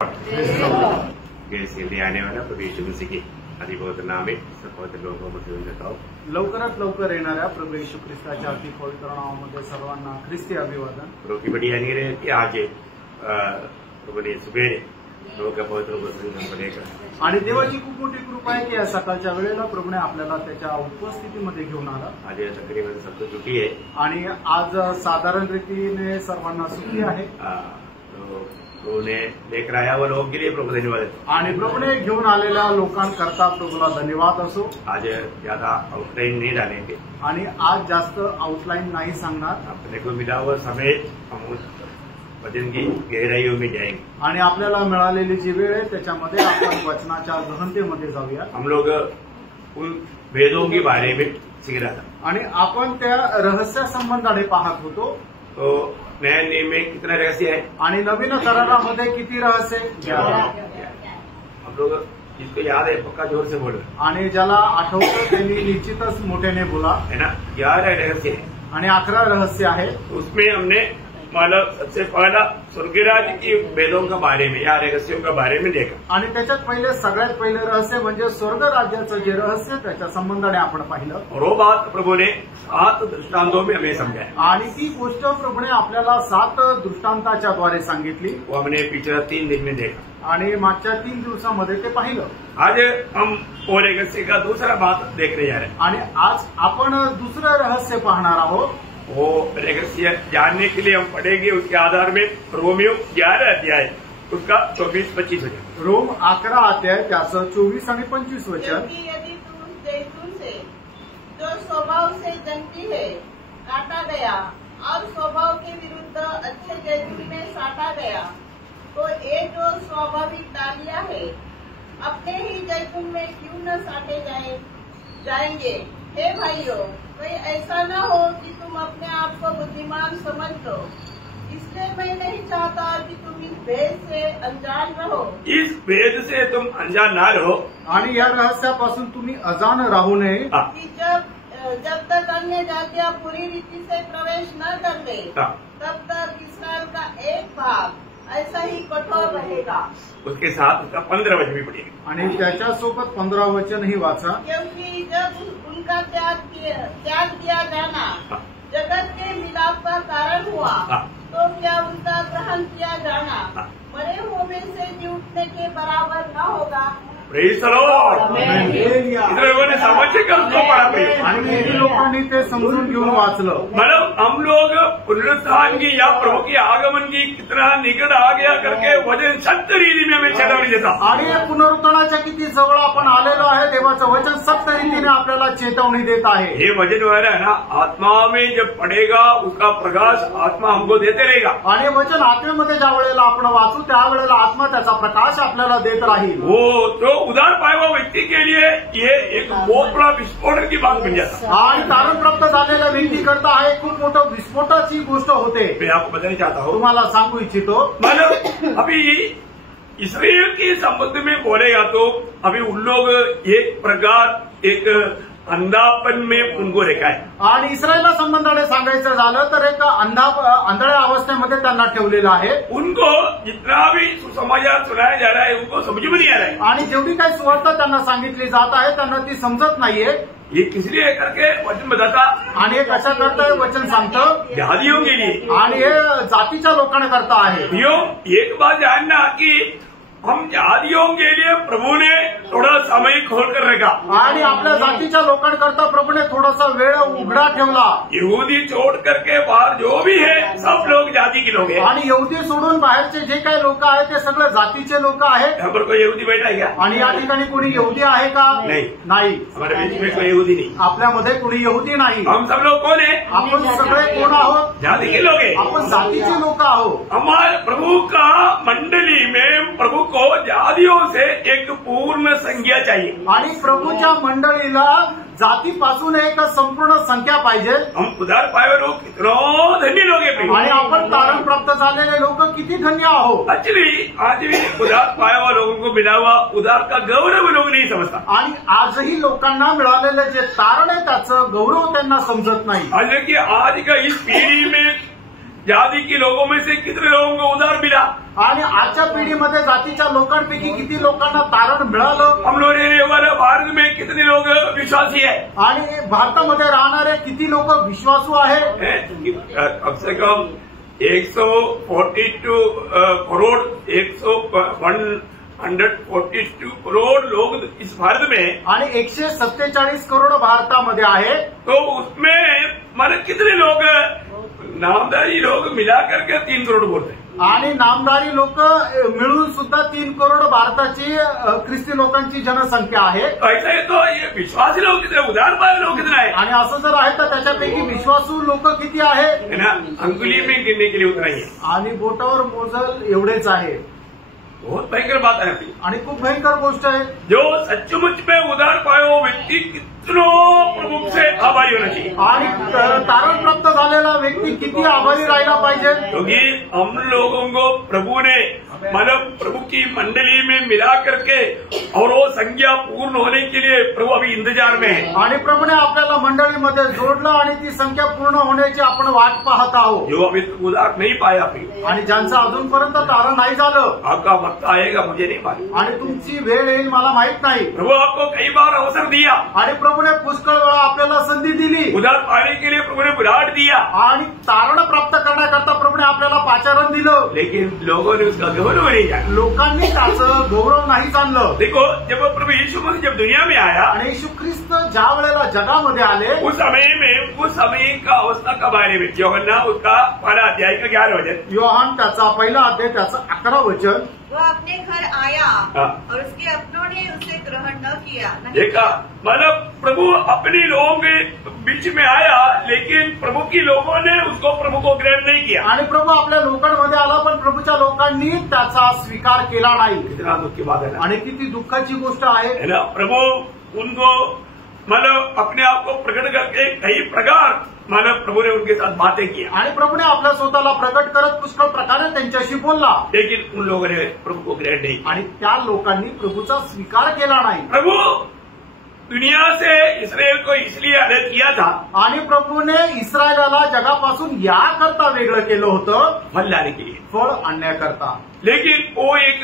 जल्दी आने वाला प्रभु यीशु मसीह की अधिपवित्र नाम में सब पवित्र लोगों को जीवन देता हूँ। लवकरात लवकर येणाऱ्या प्रभू येशू ख्रिस्ताच्या अति पवित्र नावामध्ये सर्वांना ख्रिस्ती अभिवादन। प्रभु की बड़ी हानि है कि आज प्रभु ने सुबह लोगों का पवित्र वचन लेकर आणि देवाची खूप मोठी कृपा आहे की या सकाळच्या वेळेला प्रभूने आपल्याला त्याच्या उपस्थितीमध्ये घेऊन आला। आज तकरीबन सबको छुट्टी है आणि आज साधारण रीतीने सर्वांना सुट्टी आहे। प्रभु ने लेकर आया वो लोगों के लिए प्रभु धन्यवाद। आणि प्रभूने घेऊन आलेल्या लोकांकरता प्रभूला धन्यवाद असो। आज ज्यादा आउटलाइन नहीं डालेंगे आणि आज जास्त आउटलाइन नाही सांगणार। अपने को मिला हुआ समय हम उस वचन की गहराइयों में जाएंगे आणि आपल्याला मिळालेली जी वेळ आहे त्याच्यामध्ये आपण वचनाच्या गहनतेमध्ये जाऊया। हम लोग उन भेदों के बारे में सीख रहा था आणि आपण त्या रहस्य संबंधाने पाहत होतो। तो नया नियम में कितना रहस्य है आणि नवीन करारामध्ये किती रहस्य हम लोग जिसको याद है पक्का जोर से बोलो। आणि ज्याला आठवतं त्यांनी निश्चितच मोठ्याने बोला है ना। 11 रहस्य है आणि 11 रहस्य आहे। उसमें हमने मतलब सबसे पहला स्वर्गराज की भेदों के बारे में या रहस्यों के बारे में देखा। आणि त्याच्यात सगळ्यात पहिले रहस्य म्हणजे स्वर्ग राज्याचं जे रहस्य त्याच्या संबंधाने आपण पाहिलं। और वो बात प्रभु ने 7 दृष्टांतों में हमें समझाया। आणि ती गोष्ट प्रभूने आपल्याला 7 दृष्टांताच्या द्वारे सांगितली। वो हमने पिछले 3 दिन में देखा आणि मागच्या 3 दिवसामध्ये ते पाहिलं। आज हम वो रहस्य का दूसरा बात देखने जा रहे हैं आणि आज आपण दुसरं रहस्य पाहणार आहोत। वो रहस्य जानने के लिए हम पढ़ेंगे उसके आधार में रोमियो 11 अध्याय उसका 24-25 वचन। रोम 11 अध्याय त्याचं 24 आणि 25 वचन। यदि तू जैतून से जो स्वभाव से जंगली है काटा गया और स्वभाव के विरुद्ध अच्छे जैतून में साटा गया तो ये जो स्वाभाविक डालियां है अपने ही जैतून में क्यों न साटे जाएंगे। हे भाइयों, कोई ऐसा न हो कि तुम अपने आप को बुद्धिमान समझ लो। इसलिए मैं नहीं चाहता कि तुम इस भेद से अनजान रहो। इस भेद से तुम अनजान ना रहो आणि या रहस्यापासून तुम्ही अजान राहू नये कि जब तक अन्य जातियां पूरी रीति से प्रवेश न कर ले तब तक इसराइल का एक भाग ऐसा ही कठोर रहेगा। उसके साथ उसका 15 वचन भी पढ़ेगा आणि त्याच्यासोबत 15 वचन ही वाचा। क्योंकि जब उनका त्याग किया जाना जगत के मिलाप का कारण हुआ तो क्या उनका ग्रहण किया जाना मरे हुए में से जी उठने के बराबर न होगा। Praise the Lord. इतने लोगों ने समझ कर उसको पढ़ा पाहिजे आणि किती लोकांनी ते समजून घेऊन वाचलं। मतलब हम लोग पुनरुत्थान की या प्रभु की आगमन की कितना निकट आ गया करके वचन सत्य रीति में हमें चेतावनी देता। आणि पुनरुत्थानाच्या किती जवळ आपण आलेलो आहे देवाचं वचन सत्य रीतीने आपल्याला चेतावणी देत आहे। ये वचन वगैरह है ना आत्मा में जब पड़ेगा उसका प्रकाश आत्मा हमको देते रहेगा। आणि वचन आत्मेमध्ये ज्या वेळेला आपण वाचू त्यावेळेला आत्मा त्याचा प्रकाश आपल्याला देत राहील। वो तो उधार पाए हुआ व्यक्ति के लिए ये एक बहुत बड़ा विस्फोटन की बात बन जाता। आणि तारण प्राप्त झालेल्या व्यक्ती करता हे खूप मोठं विस्फोटाची गोष्ट होते। मैं आपको बताना चाहता हूँ तुम्हाला सांगू इच्छितो मतलब अभी इसराइल के संबंध में बोलेगा तो अभी उन लोग एक प्रकार एक अंधापन में उनको रेखा है। आणि इस्रायलला संबंधाने सांगायचं झालं तर एक आंधळ्या अवस्थेमध्ये त्यांना ठेवलेलं आहे। उनको जितना भी सुसमाचार सुनाया जा रहा है उनको समझ में नहीं आ रहा है आणि जेवढी काही सुवार्ता त्यांना सांगितली जात आहे त्यांना ती समजत नाहीये। ये किस लिए करके वचन बताता आणि हे कशा करता वचन सांगतं जातियों के लिए आणि हे जातीच्या लोकांना करता आहे। एक बात जानना कि हम जातियों के लिए प्रभु ने थोड़ा समय खोल कर रखा आणि आपल्या जातीच्या लोकांकरता प्रभूने थोडासा वेळ उघडा ठेवला। यहूदी छोड़ करके बाहर जो भी है सब लोग जाति के लोग हैं आणि यहूदी सोडून बाहेरचे जे काही लोक आहेत ते सगळे जातीचे लोक आहेत। यहाँ पर कोई यहूदी बैठा है क्या? आणि या ठिकाणी कोणी यहूदी आहे का? नाही। हमारे बीच में कोई यहूदी नहीं। आपल्यामध्ये कोणी यहूदी नाही। हम सब लोग कौन है? आपण सगळे कोण आहोत? जाति के लोग हैं। आपण जातीचे लोक आहोत। हमारे प्रभु का मंडली में प्रभु को जातियों से एक पूर्ण संख्या चाहिए आणि प्रभूच्या मंडळीला जातीपासून एक संपूर्ण संख्या पाहिजे। हम उधार पाए हुए लोग कितना धन्य लोग हैं आणि आपण तारण प्राप्त झालेले लोक किती धन्य आहोत। एक्चुअली आज भी उधार पाया हुआ लोगों को मिला हुआ उधार का गौरव लोग नहीं समझता। आणि आजही लोकांना मिळालेलं जे तारण आहे त्याचं गौरव त्यांना समजत नाही। आज की आज का इस पीढ़ी में जाति के लोगों में से कितने लोगों को उधार मिला? आणि आजच्या पिढीमध्ये जातीच्या लोकांपैकी किती लोकांना तारण मिळालं? हम लोग रहने वाले भारत में कितने लोग विश्वासी है? आणि भारतामध्ये राहणारे किती लोक विश्वासू आहे? कम से कम 142 करोड़ 142 करोड़ लोग इस भारत में, आणि 147 करोड भारतामध्ये आहे. तो उसमें माने कितने लोग नामधारी लोग मिला करके 3 करोड़ बोलते हैं. आणि नामधारी लोक मिळून सुद्धा 3 करोड भारताची ख्रिस्ती लोकांची जनसंख्या आहे. ऐसा है तो ये विश्वासी लोग कितने, उधार पाए लोग कितने है? आणि असं जर आहे तर त्याच्यापैकी विश्वासू लोक किती आहे? है ना, अंगुली में गिनने के लिए उतना ही है. आणि बोटावर मोजल एवढेच आहे. बहुत भयंकर बात है. आणि खूप भयंकर गोष्ट आहे. जो सचमुच में उधार पाए वो व्यक्ति कितनों प्रभु से आभारी होना चाहिए. आणि तारण प्राप्त झालेला व्यक्ती किती आभारी राहिला पाहिजे. क्योंकि हम लोगों को प्रभु ने मतलब प्रभु की मंडली में मिला करके और वो संज्ञा पूर्ण होने के लिए प्रभु अभी इंतजार में है. आणि प्रभूने आपल्याला मंडळीमध्ये जोडलं आणि ती संख्या पूर्ण होण्याची आपण वाट पाहत आहोत. जो अभी तक उधार नहीं पाया अभी, आणि ज्यांचं अजूनपर्यंत तारण नाही झालं, आपका वक्त आएगा मुझे नहीं मालूम. आणि तुमची वेळ येईल मला माहित नाही. प्रभु आपको कई बार अवसर दिया, आणि प्रभूने पुष्कळ वेळा आपल्याला संधी दिली. उधार पाने के लिए प्रभु ने बुलाहट दिया, आणि तारण प्राप्त करण्याकरता प्रभूने आपल्याला पाचारण दिलं. लेकिन लोगों ने उसका गौरव नहीं जाना. लोकांनी त्याचं गौरव नाही जाणलं. देखो, जब प्रभु यीशु मसीह जब दुनिया में आया, आणि येशू ख्रिस्त ज्या वेळेला जगामध्ये आले, उस समय का अवस्था के बारे में यूहन्ना उसका 1 अध्याय का 11 वचन, योहान त्याचा 1 अध्याय त्याचं 11 वचन. वो अपने घर आया हाँ. और उसके अपनों ने उसे ग्रहण न किया. देखा, मतलब प्रभु अपने लोगों के बीच में आया, लेकिन प्रभु की लोगों ने उसको प्रभु को ग्रहण नहीं किया. आणि प्रभू आपल्या लोकांमध्ये आला, पण प्रभूच्या लोकांनी त्याचा स्वीकार केला नाही. इतना दुख की बात है ना. आणि किती दुःखाची गोष्ट आहे. है ना, प्रभु उनको मतलब अपने आप को प्रकट करके कई प्रकार मतलब प्रभु ने उनके साथ बातें किया, आणि प्रभूने आपल्या स्वतःला प्रकट करत पुष्कळ प्रकारे त्यांच्याशी बोलला. लेकिन उन लोगों ने प्रभु को ग्रहण नहीं किया. आणि त्या लोकांनी प्रभूचा स्वीकार केला नाही. प्रभु दुनिया से इसराइल को इसलिए अलग किया था, आणि प्रभूने इस्रायलाला जगापासून याकरता वेगळं केलं होतं, फल लाने के लिए. फळ आणण्याकरता. लेकिन वो एक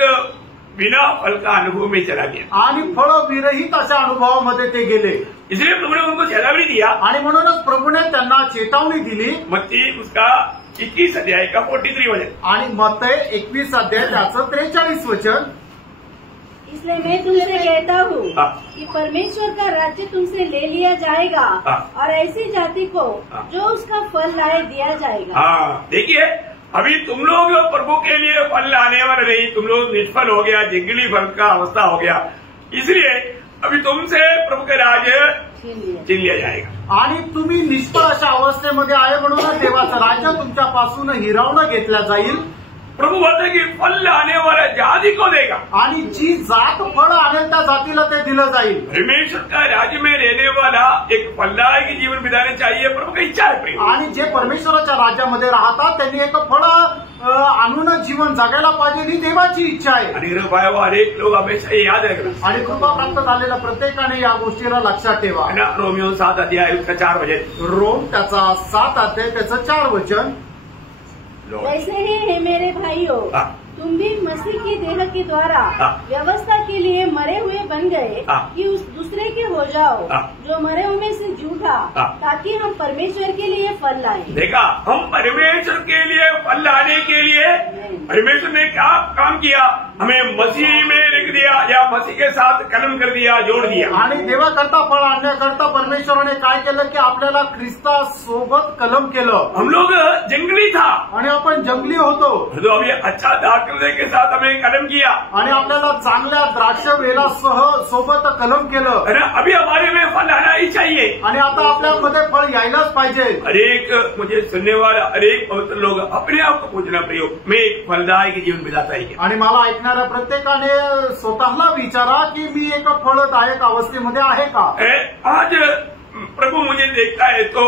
बिना फल का अनुभव में चला गया. आणि फळ विरहित अशा अनुभवामध्ये ते गेले. इसलिए प्रभु ने उनको चेतावनी दिया. आणि म्हणूनच प्रभूने त्यांना चेतावणी दिली. मत्ती उसका 21 अध्याय का 43 वचन, आणि मत्तई 21 अध्याय त्याचं 43 वचन. इसलिए मैं तुमसे कहता हूँ हाँ. कि परमेश्वर का राज्य तुमसे ले लिया जाएगा हाँ. और ऐसी जाति को हाँ. जो उसका फल लाए दिया जाएगा. हाँ, देखिए, अभी तुम लोग प्रभु के लिए फल लाने वाले नहीं, तुम लोग निष्फल हो गया, जंगली फल का अवस्था हो गया. इसलिए अभी तुमसे प्रभु के राज्य छीन लिया जाएगा. आणि तुम्ही निष्फळ अशा अवस्थेमध्ये आहे, म्हणून देवाचं राज्य तुमच्यापासून हिरावणं घेतलं जाईल. प्रभु बोलते कि फल लाने वाला जाति को देगा. आणि जी जात फळ आणेल त्या जातीला ते दिलं जाईल. परमेश्वर का राज्य में रहने वाला एक फलदायक जीवन बिताने चाहिए, प्रभु की इच्छा है. प्रिय, आणि जे परमेश्वराच्या राज्यामध्ये राहतात त्यांनी एक फळ आणून जीवन जगायला पाहिजे, ही देवाची इच्छा आहे. आणि कृपा अनेक लोग हमेशा ये याद रखना. आणि कृपा प्राप्त झालेल्या प्रत्येकाने या गोष्टीला लक्षात ठेवा. है ना, रोमियो 7 अध्याय उसका 4 वचन, रोम त्याचा 7 अध्याय त्याचं 4 वचन. वैसे ही है मेरे भाइयों, हाँ. तुम भी मसीह की देह के द्वारा हाँ. व्यवस्था के लिए मरे हुए बन गए हाँ. कि उस दूसरे के हो जाओ हाँ. जो मरे हुए से जूठा, हाँ. ताकि हम परमेश्वर के लिए फल लाएं. देखा, हम परमेश्वर के लिए फल लाने के लिए परमेश्वर ने क्या काम किया, हमें मसीह में लिख दिया या मसीह के साथ कलम कर दिया, जोड़ दिया. आणि देवाकरता फळ आणण्याकरता परमेश्वराने काय केलं की आपल्याला ख्रिस्ता सोबत कलम केलं. हम लोग जंगली था, आणि आपण जंगली होतो. तो अभी अच्छा दाखले के साथ हमें कलम किया, आणि आपल्याला चांगल्या द्राक्ष वेलासह सोबत कलम केलं. है ना. अभी हमारे में फल आना ही चाहिए. आणि आता आपल्यामध्ये फळ यायलाच पाहिजे. हरेक मुझे सुनने वाला हरेक पवित्र लोग अपने आप को पूछना प्रियो, मैं एक फलदायक जीवन बिताता ही क्या. आणि मला ऐकणाऱ्या प्रत्येकाने स्वतःला विचारा की मी एक फळदायक अवस्थेमध्ये आहे का. आज प्रभु मुझे देखता है तो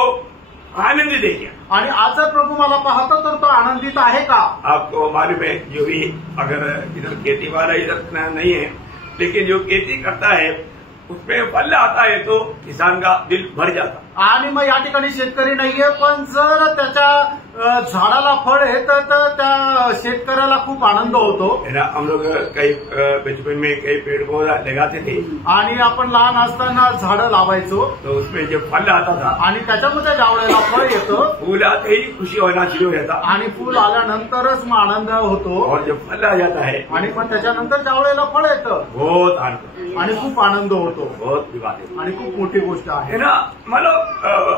आनंद दे गया. आणि आज जर प्रभू मला पाहतो तर तो आनंदित आहे का. आपको मालूम है, जो भी अगर इधर खेती वाला इधर नहीं है, लेकिन जो खेती करता है उसमें फल आता है तो किसान का दिल भर जाता। आणि मग या ठिकाणी शेतकरी नाहीये, पण जर त्याच्या झाडाला फळ येतं तर त्या शेतकऱ्याला खूप आनंद होतो। है ना, हम लोग कई बचपन में कई पेड़ पौधा लगाते थे आणि आपण लहान असताना झाडं लावायचो, तो उसमें जब फल आता था आणि त्याच्यामध्ये ज्या वेळेला फळ येतं फूल आते ही खुशी होना शुरू हो जाता, आणि फूल आल्यानंतरच मग आनंद होतो, और जब फल आ जाता है आणि मग त्याच्यानंतर ज्या वेळेला फळ येतं बहुत आनंद, आणि खूप आनंद होतो, बहुत की बात है। आणि खूप मोठी गोष्ट आहे। है ना, मतलब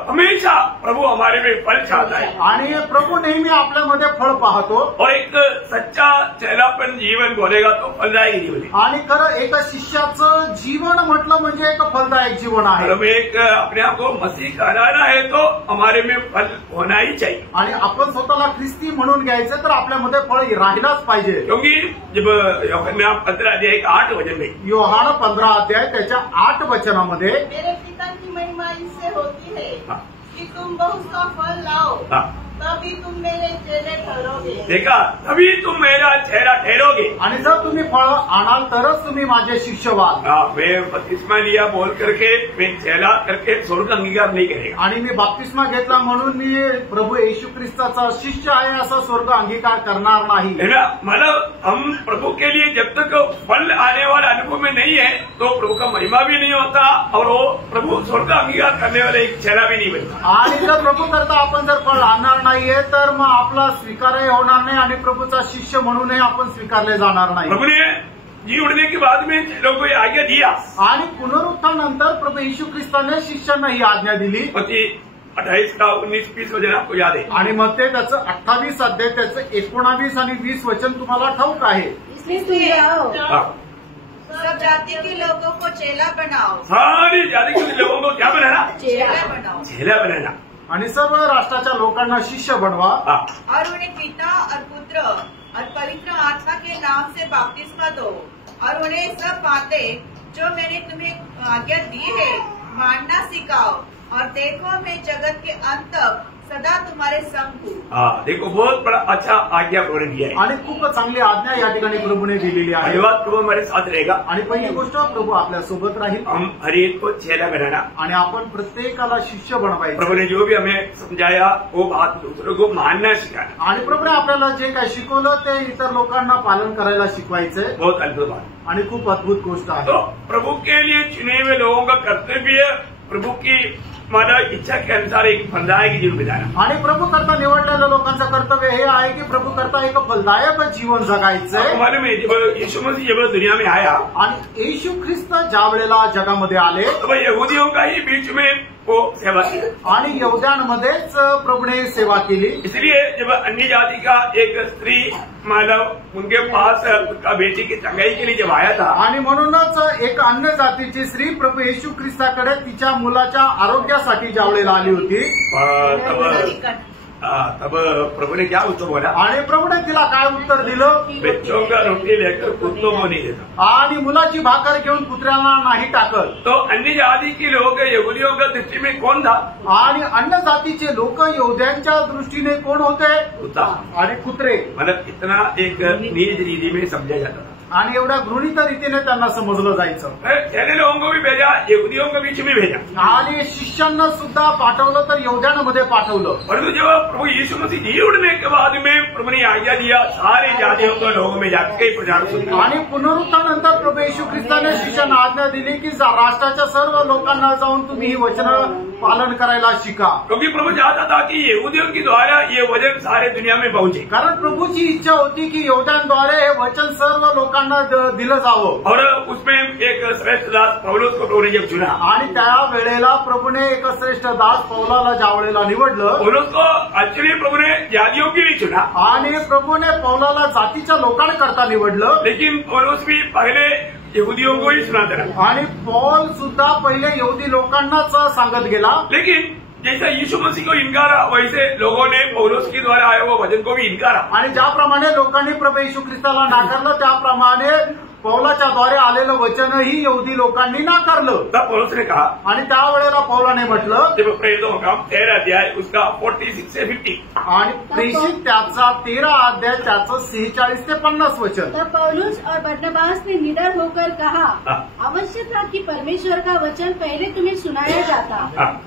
हमेशा प्रभु हमारे में फल चाहता है, आणि प्रभू नेहमी आपल्यामध्ये फळ पाहतो, और एक सच्चा चेलापन जीवन बोलेगा तो फलदायक जीवन है। आणि खरं एक शिष्याचं जीवन म्हटलं म्हणजे एक फलदायक जीवन आहे। हमें एक अपने आप को मसीह कहलाना है तो हमारे में फल होना ही चाहिए, आणि आपण स्वतःला ख्रिस्ती म्हणून घ्यायचं तर आपल्यामध्ये फळ राहिलाच पाहिजे। क्योंकि जब यूहन्ना 15 अध्याय 8 वचन में योहान 15 अध्याय त्याच्या 8 वचनामध्ये मेरे पिता की महिमा इससे होती है हाँ। कि तुम बहुत सा फल लाओ, हाँ। तभी तुम मेरे चेले ठहरोगे। देखा, तभी तुम मेरा चेहरा ठहरोगे। आणि जर तुम्ही फळ आणाल तरच तुम्ही माझे शिष्य व्हाल। मैं बपतिस्मा लिया बोल करके मैं चेला करके स्वर्ग अंगीकार नहीं करेगा, आणि मी बाप्तिस्मा घेतला म्हणून मी प्रभु येशू ख्रिस्ताचा शिष्य आहे असा स्वर्ग अंगीकार करणार नाही। है ना, मतलब हम प्रभु के लिए जब तक फल आने वाला अनुभव में नहीं है तो प्रभु का महिमा भी नहीं होता, और वो प्रभु स्वर्ग अंगीकार करने वाला एक चेला भी नहीं बनता। आणि जर प्रभू करता आपण जर फळ आणणार नाहीये तर मग आपला स्वीकारही होणार नाही, आणि प्रभूचा शिष्य म्हणूनही आपण स्वीकारले जाणार नाही। प्रभु ने जी उड़ने के बाद में लोगों को आज्ञा दिया, आणि पुनरुत्थानानंतर प्रभू येशू ख्रिस्ताने शिष्यांना ही आज्ञा दिली। मत्ती 28 का 19-20 वचन आपको याद है। आणि मग ते त्याचं 28 अध्याय त्याचं 19 आणि 20 वचन तुम्हाला ठाऊक आहे। इसलिए तुम जाओ, हाँ। सब जाति के लोगों को चेला बनाओ, सारी जाति के लोगों को क्या बनाना, चेला बनाओ, चेला बनाना, आणि सर्व राष्ट्राच्या लोकांना शिष्य बनवा, हाँ। और उन्हें पिता और पुत्र और पवित्र आत्मा के नाम से बपतिस्मा दो, और उन्हें सब बातें जो मैंने तुम्हें आज्ञा दी है मानना सिखाओ, और देखो मैं जगत के अंत तक सदा तुम्हारे संग हूँ। हाँ, देखो बहुत बड़ा अच्छा आज्ञा प्रभु ने दिया है। आणि खूप चांगली आज्ञा या ठिकाणी प्रभूने दिलेली आहे। धन्यवाद, प्रभु हमारे साथ रहेगा। आणि पहिली गोष्ट प्रभू आपल्या सोबत राहील, हम हर एक को चेला बनाना, आणि आपण प्रत्येकाला शिष्य बनवायचं। प्रभु ने जो भी हमें समझाया वो बात दूसरों को मानना सिखाना, आणि प्रभूने आपल्याला जे काही शिकवलं ते इतर लोकांना पालन करायला शिकवायचंय, बहुत अद्भुत बात। आणि खूप अद्भुत गोष्ट आहे। तो प्रभु के लिए चुने हुए लोगों का कर्तव्य प्रभु की माना इच्छा के अनुसार एक फलदायक जीवन बिताना, आणि प्रभू करता निवडलेल्या लोकांचं कर्तव्य हे आहे की प्रभू करता एक फलदायक जीवन जगायचंय। मालूम है जब यीशु मसीह जब दुनिया में आया आणि येशू ख्रिस्त ज्या वेळेला जगामध्ये आले तो यहूदियों का ही बीच में वो सेवा की, आणि यहूद्यांमध्येच प्रभूने सेवा केली। इसलिए जब अन्य जाति का एक स्त्री मतलब उनके पास का बेटी की चंगाई के लिए जब आया था, आणि म्हणूनच एक अन्य जातीची स्त्री प्रभू येशू ख्रिस्ताकडे तिच्या मुलाच्या आरोग्यासाठी ज्या वेळेला आली होती, तब प्रभु ने क्या उत्तर बोला, आणि प्रभूने तिला काय उत्तर दिलं, बच्चों का रोटी लेकर कुत्तों को नहीं देता। आणि मुलाची भाकर घेऊन कुत्र्याला नाही टाकत। तो अन्य जाति के लोग यहूदियों का दृष्टि में कौन था, आणि अन्य जातीचे लोक यहूद्यांच्या दृष्टीने कोण होते, कुत्ता, आणि कुत्रे। मतलब इतना एक नीच रीति में समझा जाता था। आणि एवढ्या गृहित रीतीने त्यांना समजलं जायचं। पहले लोगों को भी भेजा, यहूदियों के बीच में भेजा, आणि शिष्यांना सुद्धा पाठवलं तर यहूद्यांमध्ये पाठवलं। परंतु जब प्रभु यीशु मसीह जी उठने के बाद में प्रभु ने आज्ञा दिया सारे जातियों के लोगों में जाके प्रचार सुनना, आणि पुनरुत्थानानंतर प्रभू येशू ख्रिस्ताने शिष्यांना आज्ञा दिली की राष्ट्राच्या सर्व लोकांना जाऊन तुम्ही ही वचन पालन करायला शिका। क्योंकि प्रभु चाहता था कि यहूदियों के द्वारा ये वचन सारे दुनिया में पहुंचे, कारण प्रभूची इच्छा होती की यहूद्यांद्वारे हे वचन सर्व लोकांना दिलं जावं। और उसमें एक श्रेष्ठ दास पौलुस को प्रभु ने जब चुना, आणि त्या वेळेला प्रभूने एक श्रेष्ठ दास पौलाला ज्या वेळेला निवडलं, पौलुस को एक्चुअली प्रभु ने जातियों के लिए चुना, आणि प्रभूने पौलाला जातीच्या लोकांकरता निवडलं, लेकिन पौलुस भी पहले यहूदियों को ही सुनाता रहा। आणि पौल सुद्धा पहिले यहूदी लोकांनाच सांगत गेला। लेकिन जैसा यीशु मसीह को इनकारा वैसे लोगों ने पौलुस के द्वारा आए हुए वचन को भी इनकारा, आणि ज्याप्रमाणे लोकांनी प्रभू येशू ख्रिस्ताला नाकारलं त्याप्रमाणे पौलाच्या द्वारे आलेलं वचनही यहुदी लोकांनी नाकारलं. तब पौलुस ने कहा, आणि त्यावेळेला पौलाने म्हटलं, जब प्रेरितों का काम 13 अध्याय उसका 46 से 50, आणि प्रेषित त्याचा 13 अध्याय त्याचं 46 ते 50 वचन. तब पौलुस और बरनबास ने निडर होकर कहा, अवश्य था कि परमेश्वर का वचन पहले तुम्हें सुनाया जाता,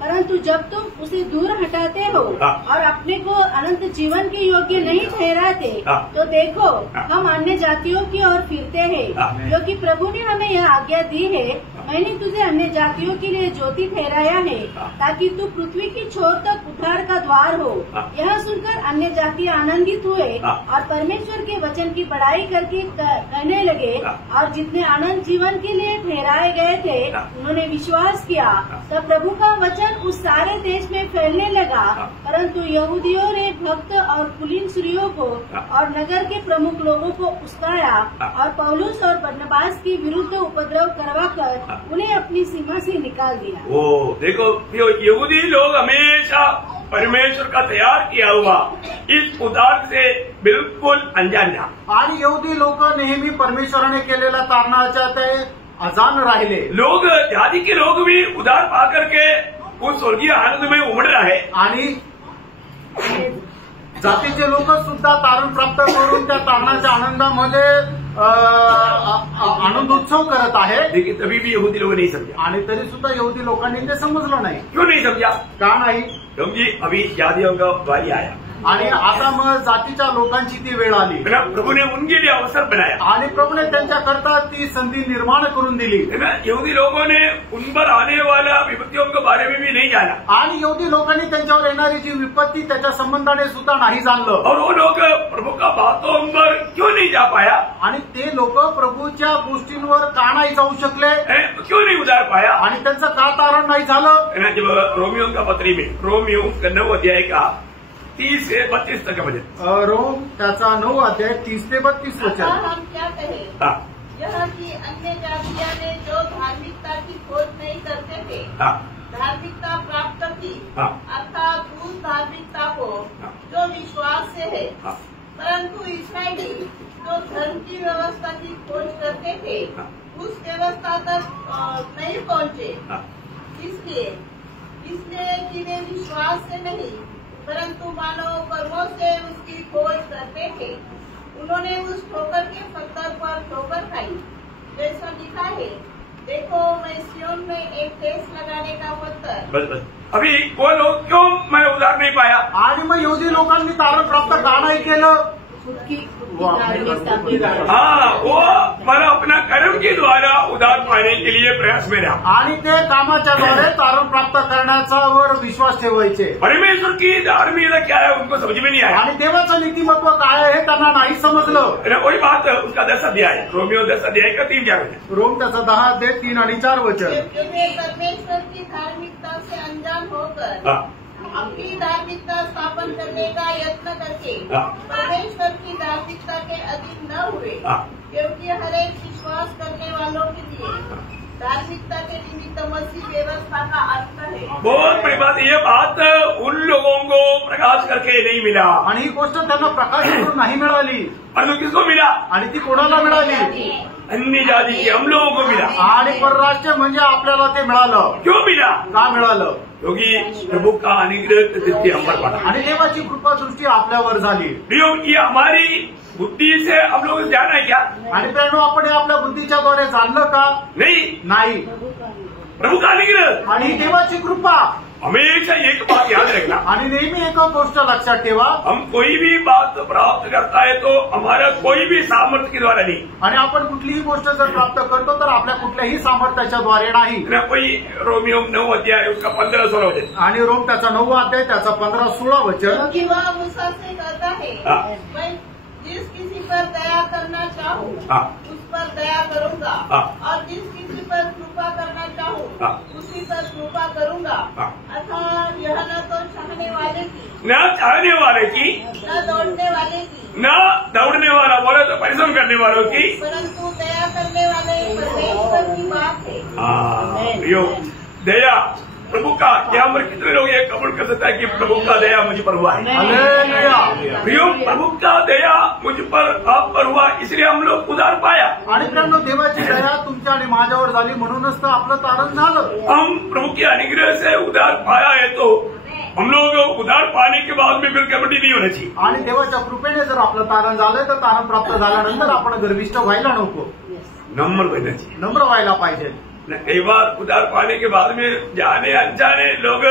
परंतु जब तुम उसे दूर हटाते हो और अपने को अनंत जीवन के योग्य नहीं ठहराते, तो देखो हम अन्य जातियों की ओर फिरते हैं, क्योंकि प्रभु ने हमें यह आज्ञा दी है, मैंने तुझे अन्य जातियों के लिए ज्योति ठहराया है, ताकि तू पृथ्वी की छोर तक उद्धार का द्वार हो. यह सुनकर अन्य जाति आनंदित हुए और परमेश्वर के वचन की बड़ाई करके कहने लगे, और जितने अनंत जीवन के लिए ठहराए गए थे उन्होंने विश्वास किया. तब प्रभु का वचन उस सारे देश में फैलने लगा, परंतु यहूदियों ने भक्त और कुलीन स्त्रियों को और नगर के प्रमुख लोगों को उस्काया और पौलुस और बरनबास के विरुद्ध उपद्रव करवाकर उन्हें अपनी सीमा से निकाल दिया. ओ देखो, यहूदी लोग हमेशा परमेश्वर का तैयार किया हुआ इस उद्धार से बिल्कुल अनजान था. आणि यहुदी लोक नेहमी परमेश्वराने केलेल्या कारणाच्या ते अजान राहिले. लोग जाति के लोग भी उद्धार पा करके उस स्वर्गीय आनंद में उमड़ रहे, आणि जातीचे लोक सुद्धा तारण प्राप्त करून त्या तारणाच्या आनंदामध्ये आनंदोत्सव करत आहे. लेकिन तभी भी यहूदी लोगों ने नहीं समझा. आणि तरी सुद्धा यहुदी लोकांनी ते समजलं नाही. क्यों नहीं समझा? का नाही? क्योंकि अभी जातियों का बारी आया, आणि आता मग जातीच्या लोकांची ती वेळ आली, प्रभु ने उनके लिए अवसर बनाया, आणि प्रभूने त्यांच्याकरता ती संधी निर्माण करून दिली. यहूदी लोगों ने उन पर आने वाला विपत्तियों के बारे में भी नहीं जाना, आणि यहूदी लोकांनी त्यांच्यावर येणारी जी विपत्ती त्याच्या संबंधाने सुद्धा नाही जाणलं. और वो लोग प्रभु का बातों पर क्यों नहीं जा पाया, आणि ते लोक प्रभूच्या गोष्टींवर का नाही जाऊ शकले, क्यों नहीं उधार पाया, आणि त्यांचं का तारण नाही झालं. जब रोमियो का पत्री में रोमियो 9 अध्याय का 30 से 32 तक वचन, रोम त्याचा 9 अध्याय 30 ते 32 वचन. हम क्या कहें? यह कि अन्य जातियां ने जो धार्मिकता की खोज नहीं करते थे, धार्मिकता प्राप्त की, अर्थात उस धार्मिकता को जो विश्वास से है, परंतु इस्राएली जो धर्म की व्यवस्था की खोज करते थे उस व्यवस्था तक नहीं पहुँचे. इसलिए कि वे विश्वास से नहीं परंतु मानव कर्मों से उसकी खोज करते थे, उन्होंने उस ठोकर के पत्थर पर ठोकर खाई. जैसा लिखा है, देखो मैं सियोन में एक ठेस लगाने का पत्थर. बस अभी वो लोग क्यों मैं उधार नहीं पाया, आणि मग यहूदी लोकांनी तारण प्राप्त का नाही केलं. हाँ, वो मला अपना कर्म के द्वारा उधार पाने के लिए प्रयास में रहा, आणि ते कामाच्या द्वारे तारण प्राप्त करण्याचा वर विश्वास ठेवायचे. परमेश्वर की धार्मिकता क्या है उनको समझ में नहीं आया, आणि देवाचं नीतिमत्व काय आहे हे त्यांना नाही समजलं. वही बात उसका 10 अध्याय रोमियो 10 अध्याय का 3-4 वचन, रोम त्याचा 10 अध्याय 3 आणि 4 वचन. परमेश्वर की धार्मिकता से अनजान होकर अपनी धार्मिकता स्थापन करने का यत्न करके परमेश्वर की धार्मिकता के अधीन न हुए, क्योंकि हर एक विश्वास करने वालों के लिए धार्मिकता के निमित्त मसीह व्यवस्था का अर्थ है. बहुत बड़ी बात, ये बात उन लोगों को प्रकाश करके नहीं मिला, आणि ही गोष्ट त्यांना प्रकाश करून नाही मिळाली. परंतु किसको मिला? आणि ती कोणाला मिळाली? अन्य जाति के हम लोगों को मिला. आणि परराष्ट्र म्हणजे आपल्याला ते मिळालं. क्यों मिला? का मिळालं? क्योंकि प्रभु का अनुग्रह दृष्टि हम पर पड़ा, आणि देवाची कृपा दृष्टी आपल्यावर झाली. ये हमारी बुद्धि से हम लोग जाना है क्या? आणि प्रेरणो आपण हे आपल्या बुद्धीच्या द्वारे जाणलं का? नाही. प्रभु का अनुग्रह आणि देवाची कृपा. हमेशा एक बात याद रखना, आणि नेहमी एक गोष्ट लक्षात ठेवा, हम कोई भी बात प्राप्त करता है तो हमारा कोई भी सामर्थ्य के द्वारा नहीं, आणि आपण कुठलीही गोष्ट जर प्राप्त करतो तर आपल्या कुठल्याही सामर्थ्याच्या द्वारे नाही. कोई रोमियो 9 अध्याय उसका 15-16 वचन, आणि रोम त्याचा 9 अध्याय त्याचा 15-16 वचन. किंवा मूसा से कहता है, मैं जिस किसी पर दया करना चाहूँ उस पर दया करूँगा, और जिस किसी पर कृपा करना चाहूँ उसी पर कृपा करूँगा. अर्थात यह न तो चाहने वाले की, न चाहने वाले की, न दौड़ने वाले की, न दौड़ने वाला बोले तो परिश्रम करने वालों की, परंतु दया करने वाले परमेश्वर की बात है. दया प्रभु का, यहाँ पर कितने लोग ये कबूल कर सकता है कि प्रभु का दया मुझ पर हुआ है? हालेलुया. प्रियो, प्रभु का दया मुझ पर, आप पर हुआ, इसलिए हम लोग उधार पाया. आणि मित्रांनो, देवाची दया तुमच्या आणि माझ्यावर झाली म्हणूनच तर आपलं तारण झालं. हम प्रभु के अनुग्रह से उधार पाया है, तो हम लोग उधार पाने के बाद में फिर कमिटी नहीं होना चाहिए. आणि देवाच्या कृपेने जर आपलं तारण झालंय तर तारण प्राप्त झाल्यानंतर आपण गर्विष्ठ व्हायला नको, नम्र होना चाहिए. नम्र व्हायला पाहिजे. कई बार उधार पाने के बाद में जाने अनजाने लोग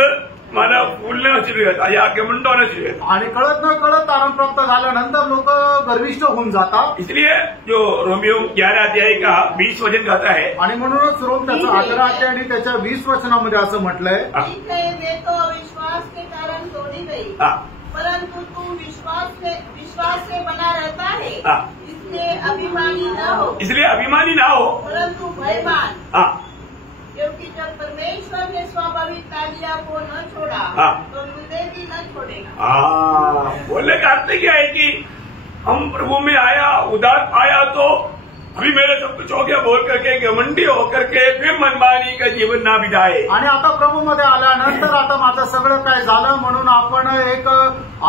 मला फूलना शुरू होता या घमंड होना शुरू होता. आणि कळत न कळत तारण प्राप्त झाल्यानंतर लोक गर्विष्ठ होऊन जातात. इसलिए जो रोमियो 11 अध्याय का 20 वचन कहता है, आणि म्हणूनच रोम त्याचं 11 अध्याय आणि त्याच्या 20 वचनामध्ये असं म्हटलंय, ठीक है, वे तो अविश्वास के कारण तोड़ी गई, परंतु तू विश्वास से बना रहता है, इसलिए अभिमानी न हो. इसलिए अभिमानी ना हो, परंतु भयमान, हाँ, क्योंकि जब परमेश्वर ने स्वाभाविक तालिया को न छोड़ा हाँ. तो मुझे भी न छोड़ेगा. बोलने का अर्थ क्या है कि हम प्रभु में आया, उधार पाया, तो अभी मेरे सब कुछ हो गया बोल करके घमंडी होकर के फिर मनमानी का जीवन ना बिताए. आणि आता प्रभूमध्ये आल्यानंतर आता माझं सगळं काय झालं म्हणून आपण एक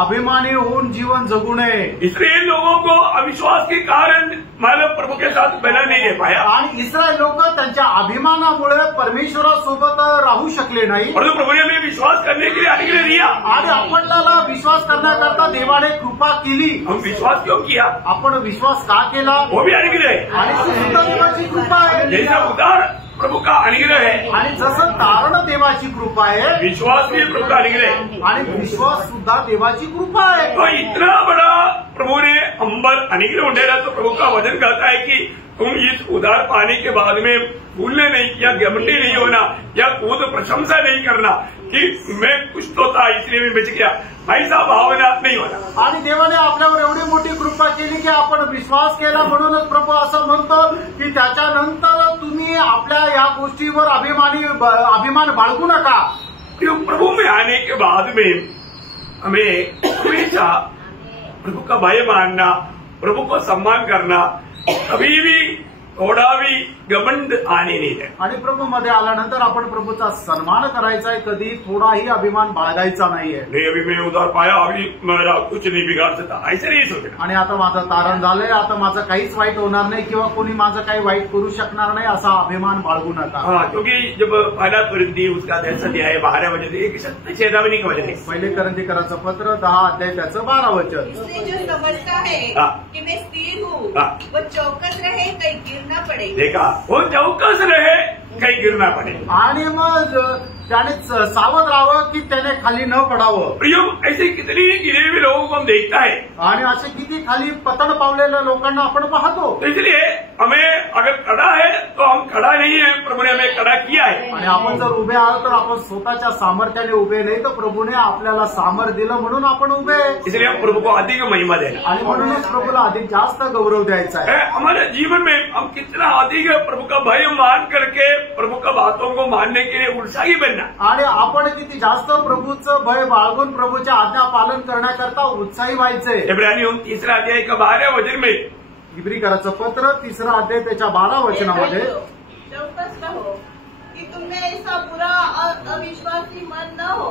अभिमानी होऊन जीवन जगू नये. इसलिए लोगों को अविश्वास के कारण मतलब प्रभु के साथ बना नहीं दे पाया. आणि इस्रायल लोक त्यांच्या अभिमानामुळे परमेश्वरासोबत राहू शकले नाही. परंतु प्रभु ने हमें विश्वास करने के लिए अनुग्रह दिया. आणि आपल्याला विश्वास करण्याकरता देवाने कृपा केली. हम विश्वास क्यों किया? आपण विश्वास का केला? वो भी अनुग्रह है. आणि ती सुद्धा देवाची कृपा आहे. जैसा उधार प्रभु का अनुग्रह है, आणि जसं तारण देवाची कृपा आहे, विश्वास भी प्रभु का अनुग्रह है. आणि विश्वास सुद्धा देवाची कृपा आहे. तो इतना बड़ा प्रभु ने हम पर अनुग्रह उठेगा, तो प्रभु का वचन कहता है कि तुम इस उधार पाने के बाद में भूलने नहीं या घमंडी नहीं होना या खुद प्रशंसा नहीं करना कि मैं कुछ तो था इसलिए मैं बच गया, ऐसा भावना नहीं होना. आणि देवाने आपल्यावर एवढी मोठी कृपा केली की आपण विश्वास केला म्हणूनच प्रभू असं म्हणतो की त्याच्यानंतर तुम्ही आपल्या या गोष्टीवर अभिमान बाळगू नका. प्रभु में आने के बाद में हमें हमेशा प्रभु का भय मानना, प्रभु को सम्मान करना, कभी भी थोड़ा भी घमंड आने नहीं है. आणि प्रभूमध्ये आल्यानंतर आपण प्रभूचा सन्मान करायचा आहे, कधी थोडाही अभिमान बाळगायचा नाहीये. नहीं अभी मैं उधार पाया, अभी मेरा कुछ नहीं बिगाड़ सकता, ऐसे नहीं सोचना. आणि आता माझं तारण झालंय, आता माझं काहीच वाईट होणार नाही किंवा कोणी माझं काही वाईट करू शकणार नाही असा अभिमान बाळगू नका. हाँ, क्योंकि जब पहला कुरिन्थी उसका 10 अध्याय 12 वचन, एक सत्य चेतावनी का वचन है. पहिले करंथीकराचं पत्र 10 अध्याय त्याचं 12 वचन. इसलिए जो समझता है कि मैं स्थिर हूँ, वो चौकस रहे, कहीं गिर न पड़े. देखा, वो चौकस रहे, कहीं गिरना पड़े. आणि मग त्याने सावध राहावं की त्याने खाली न पडावं. प्रियो, ऐसे कितने गिरे हुए लोगों को हम देखता है. आणि असे किती खाली पतन पावलेल्या लोकांना आपण पाहतो. तो इसलिए हमें अगर खड़ा है तो हम खड़ा नहीं है, प्रभु ने हमें खड़ा किया है. आणि आपण जर उभे आहोत तर आपण स्वतःच्या सामर्थ्याने उभे नाही, तर प्रभूने आपल्याला सामर्थ्य दिलं म्हणून आपण उभे. इसलिए हम प्रभु को अधिक महिमा देना आणि म्हणूनच प्रभूला अधिक जास्त गौरव द्यायचा आहे. हमारे जीवन में हम कितना अधिक प्रभु का भय मान करके प्रभु का बातों को मानने के लिए उत्साही बनना. आणि आपण किती जास्त प्रभूचं भय बाळगून प्रभूच्या आज्ञा पालन करण्याकरता उत्साही व्हायचे. इब्रानियों 3 अध्याय का 12 वचन में, इब्रीकराचं पत्र 3 अध्याय त्याच्या 12 वचनामध्ये, चौकस रहो कि तुमने ऐसा बुरा और अविश्वासी मन न हो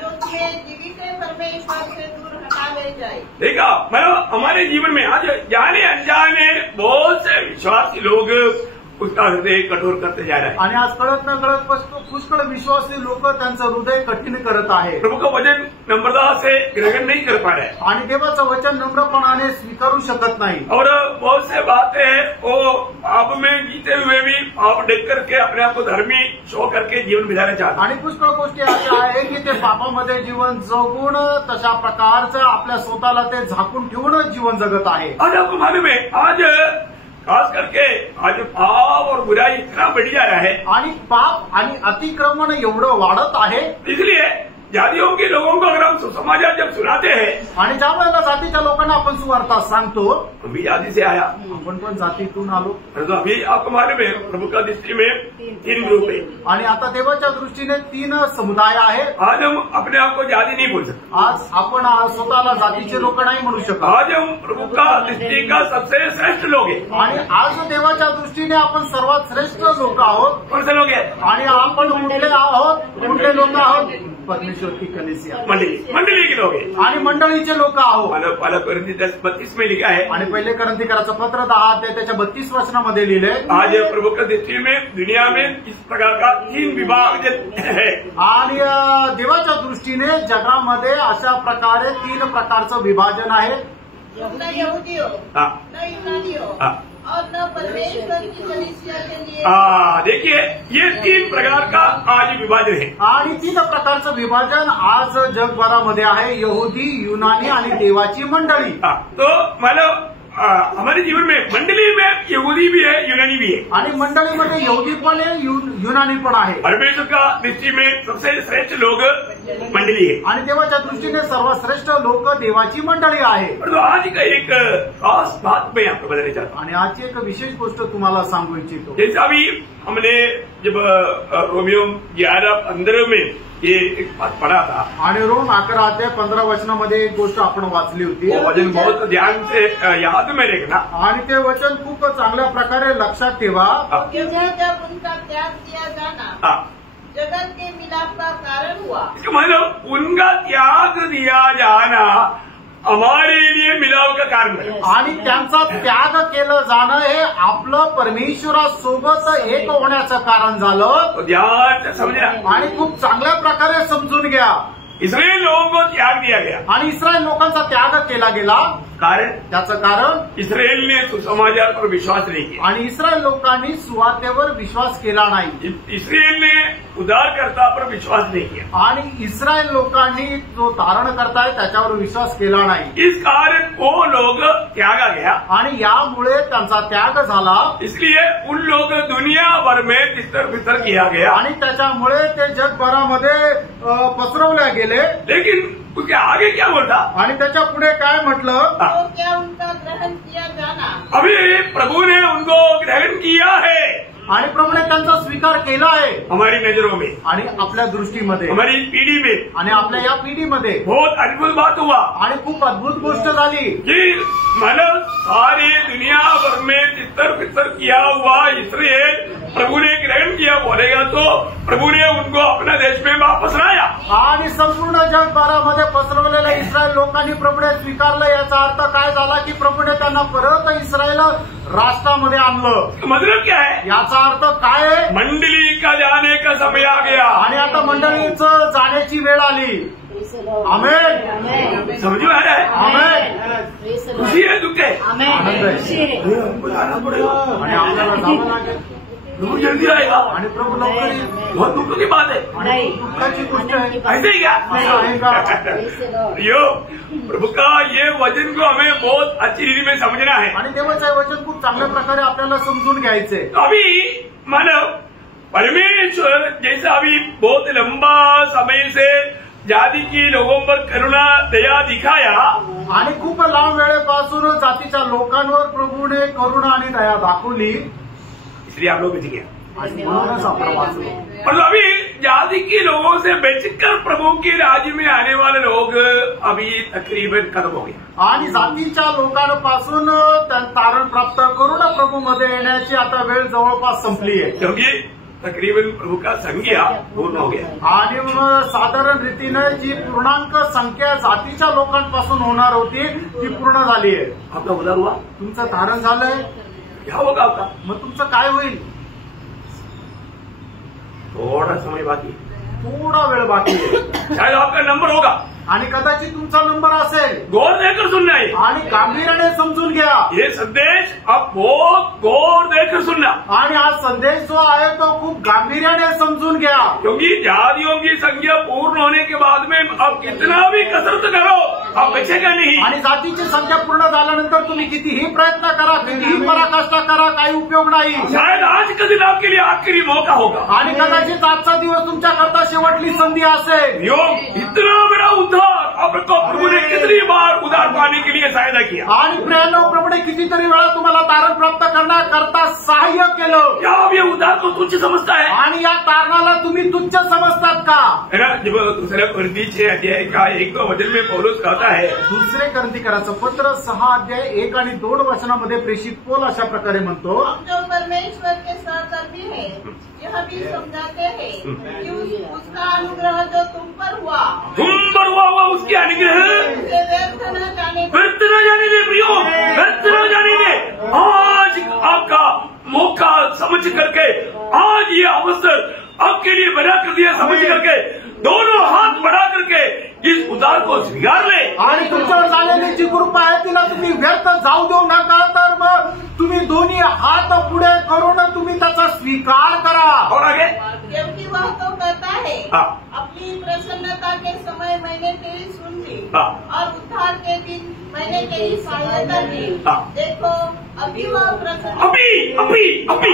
जो तुम्हें जीवित परमेश्वर से दूर हटा ले जाए. देखा, मतलब हमारे जीवन में आज जाने अनजाने बहुत से विश्वासी लोग उसका हृदय कठोर करते जा रहे हैं. आणि आज कळत न कळत पुष्कळ विश्वासी लोक त्यांचं हृदय कठीण करत आहे. प्रभु का वचन नम्रता से ग्रहण नहीं कर पा रहे आणि देवाचं वचन नम्रपणाने स्वीकारू शकत नाही. और बहुत से बातें वो पाप में जीते हुए भी पाप देख करके अपने आप को धर्मी शो करके जीवन बिताना चाहते. आणि पुष्कळ गोष्टी अशा आहे की ते पापामध्ये जीवन जगून तशा प्रकारचं आपल्या स्वतःला ते झाकून ठेवून जीवन जगत आहे. आज आपको मालूम है, आज खास करके आज पाप और बुराई इतना बढ़ जा रहा है. आणि पाप आणि अतिक्रमण एवढं वाढत आहे. इसलिए जातियों के लोगों को अगर हम सुसमाचार जब सुनाते हैं, आणि ज्या वेळेला जातीच्या लोकांना आपण सुवार्ता सांगतो, अभी जाति से आया, आपण पण जातीतून आलो, तो अभी आपको मालूम है प्रभु का दृष्टि में 3 ग्रुप है। आणि आता देवाच्या दृष्टीने 3 समुदाय आहेत. आज हम अपने आप को जाति नहीं बोल सकते, आज आपण स्वतःला जातीचे लोक नाही म्हणू शकत. आज हम प्रभु का दृष्टि का सबसे श्रेष्ठ लोग हैं। आणि आज देवाच्या दृष्टीने आपण सर्वात श्रेष्ठ लोक आहोत. कौन से लोग हैं? आणि आपण कुठले आहोत? कुठले लोक आहोत? परमेश्वर की कलीसिया, मंडली के लोग हैं आणि मंडळीचे लोक आहोत. पहला कोरिन्थी 10:32 में लिखा है, आणि पहिले करंथीकराचं पत्र 10 ते त्याच्या 32 वचनामध्ये लिहिले, आज प्रभु का दृष्टि में दुनिया में इस प्रकार का 3 विभाग है। आणि देवाच्या दृष्टीने जगामध्ये अशा प्रकारे 3 प्रकारचं विभाजन आहे. न यहूदी हो, न यूनानी हो, और न परमेश्वर की कलीसिया के लिए। देखिए ये 3 प्रकार का आज विभाजन है। आणि 3 प्रकारचं विभाजन आज जगभरामध्ये आहे, यहुदी, युनानी आणि देवाची मंडळी. तो मतलब हमारे जीवन में मंडली में यहूदी भी है, यूनानी भी है, आणि मंडळीमध्ये यहुदी पण आहे, युनानी पण आहे. परमेश्वर का दृष्टि में सबसे श्रेष्ठ लोग मंडली है, आणि देवाच्या दृष्टीने सर्वश्रेष्ठ लोक देवाची मंडळी आहे. तो आज का एक खास बात मैं आपको बताना चाहता हूँ। आणि आजची एक विशेष गोष्ट तुम्हाला सांगू इच्छितो. जैसा अभी हमने जब रोमियो 11:15 में ये एक बात पढ़ा था, आणि रोम 11 ते 15 वचनामध्ये एक गोष्ट आपण वाचली होती. वो वचन बहुत ध्यान से याद में रखना, आणि ते वचन खूप चांगल्या प्रकारे लक्षात ठेवा. क्योंकि जब उनका त्याग किया जाना जगत के मिलाप का कारण हुआ। इसका मतलब उनका त्याग दिया जाना हमारे लिए मिलाव का कारण है। आणि त्यांचा त्याग केलं जाणं हे आपलं परमेश्वरासोबत एक होण्याचं कारण झालं. तो ध्यान से समझना, आणि खूप चांगल्या प्रकारे समजून घ्या. इसराइल लोगों को त्याग दिया गया, आणि इस्रायल लोकांचा त्याग केला गेला. कारण त्याचं कारण इस्राइल ने सुसमाचार पर विश्वास नहीं किया, आणि इस्रायल लोकांनी सुवार्तेवर विश्वास केला नाही. इस्राइल ने उद्धारकर्ता पर विश्वास नहीं किया, आणि इस्रायल लोकांनी जो धारण करताय त्याच्यावर विश्वास केला नाही. इस कारण वो लोग त्यागा गया, आणि यामुळे त्यांचा त्याग झाला. इसलिए उन लोग दुनिया भर में तितर बितर किया गया, आणि त्याच्यामुळे ते जगभरामध्ये पसरवले गेले. लेकिन उसके आगे क्या बोलता, आणि त्याच्या पुढे काय म्हटलं, तो क्या उनका ग्रहण किया जाना। अभी प्रभु ने उनको ग्रहण किया है, आणि प्रभूने त्यांचा स्वीकार केला आहे हमारी नजरों में, आणि आपल्या दृष्टीमध्ये, हमारी पीढ़ी में आणि आपल्या या पिढीमध्ये बहुत अद्भुत बात हुआ आणि खूप अद्भुत गोष्ट झाली कि मतलब सारी दुनिया भर में तितर बितर किया हुआ इस्राएल प्रभु ने ग्रहण किया बोलेगा तो प्रभु ने उनको अपना देश में वापस लाया. आणि संपूर्ण जगभरामध्ये पसरवलेल्या इस्रायल लोकांनी प्रभूने स्वीकारलं. याचा अर्थ काय झाला की प्रभूने त्यांना परत इस्रायल राष्ट्रामध्ये आणलं. मतलब क्या है, याचा अर्थ काय आहे, मंडली का जाने का समय आ गया. आणि आता मंडळीचं जाण्याची वेळ आली. आमेन. समझ में आ रहा है, आमेन. खुशी है दुख है, आनंद आहे. बताना पड़ेगा आणि आपल्याला जावं लागेल. प्रभु जल्दी आएगा, आणि प्रभु लवकर येईल. बहुत दुख की बात है. आणि दुःखाची गोष्ट आहे. ऐसे ही क्या असं आहे का? यो प्रभु का ये वचन को हमें बहुत अच्छी रीति में समझना है. आणि देवाचं वचन खूप चांगल्या प्रकारे आपल्याला समजून घ्यायचंय. अभी मानव परमेश्वर जैसा अभी बहुत लंबा समय से जाति की लोगों पर करुणा दया दिखाया, आणि खूप लांब वेळेपासून जातीच्या लोकांवर प्रभूने करुणा आणि दया दाखवली. इसलिए आप लोग बच गया. आणि म्हणूनच आपण वाचलो. और अभी जाति के लोगों से बचकर प्रभु के राज्य में आने वाले लोग अभी तकरीबन खत्म हो गए. आणि जातीच्या लोकांपासून तारण प्राप्त करून प्रभूमध्ये येण्याची आता वेळ जवळपास संपली आहे. क्योंकि तकरीबन प्रभु का संख्या पूर्ण हो गया. आणि साधारण रीतीने जी पूर्णांक संख्या जातीच्या लोकांपासून होणार होती ती पूर्ण झाली आहे. आपका उद्धार हुआ, तुमचं तारण झालंय. क्या होगा आपका, मग तुमचं काय होईल. थोड़ा समय बाकी, थोडा वेळ बाकी आहे. शायद आपका नंबर होगा. आणि कदाचित तुमचा नंबर असेल. गौर देकर सुनना है, आणि गांभीर्याने समजून घ्या. ये संदेश आप बहुत गौर देकर सुनना. आणि हा संदेश जो आहे तो खूप गांभीर्याने समजून घ्या. क्योंकि जातियों की संख्या पूर्ण होने के बाद में आप कितना भी कसरत करो आप बचेगा नहीं। आणि जातीची संख्या पूर्ण झाल्यानंतर तुम्ही कितीही प्रयत्न करा, कितीही पराकाष्ठा करा, काही उपयोग नाही। शायद आज का दिन आपके लिए आखिरी मौका होगा। आणि कदाचित आजचा दिवस तुमच्याकरता शेवटली संधी असेल। योग इतना बड़ा उद्धार आपको प्रभु ने कितनी बार उद्धार पाने के लिए सहायता किया। आणि प्रियांनो, प्रभुने कितीतरी वेळा तुम्हाला तारण प्राप्त करण्याकरता सहाय्य केलं। क्या आप ये उद्धार को तुच्छ समझता है? आणि या तारणाला तुम्ही तुच्छ समजतात का? है ना, जब दूसऱ्या कोरिन्थीचे अध्याय का 1 वचन में पौलुस कहता है, दुसरे कोरिन्थीकरांचं पत्र 6 अध्याय 1 आणि 2 वचनामध्ये प्रेषित पौल अशा प्रकारे म्हणतो, हम जो परमेश्वर के सहकर्मी हैं, यह भी समझाते हैं कि उसका अनुग्रह जो तुम पर हुआ उसकी अनुग्रह व्यर्थ न जाने व्यर्थ न जाने दे प्रियो, व्यर्थ न जाने दे। आज आपका मौका समझ करके, आज ये अवसर आपके लिए बना कर दिया समझ करके, दोनों हात बढ़ा करके इस उद्धार को स्वीकार ले। आणि तुमच्यावर झालेली जी कृपा आहे तिला तुम्ही व्यर्थ जाऊ देऊ नका, तर मग तुम्ही दोन्ही हात पुढे करून तुम्ही त्याचा स्वीकार करा। और आगे, क्योंकि वह तो कहता है, हाँ। अपनी प्रसन्नता के समय मैंने तेरी सुन ली, हाँ। और उद्धार के दिन मैंने तेरी सहायता की। हाँ। देखो अभी वह प्रसन्न अभी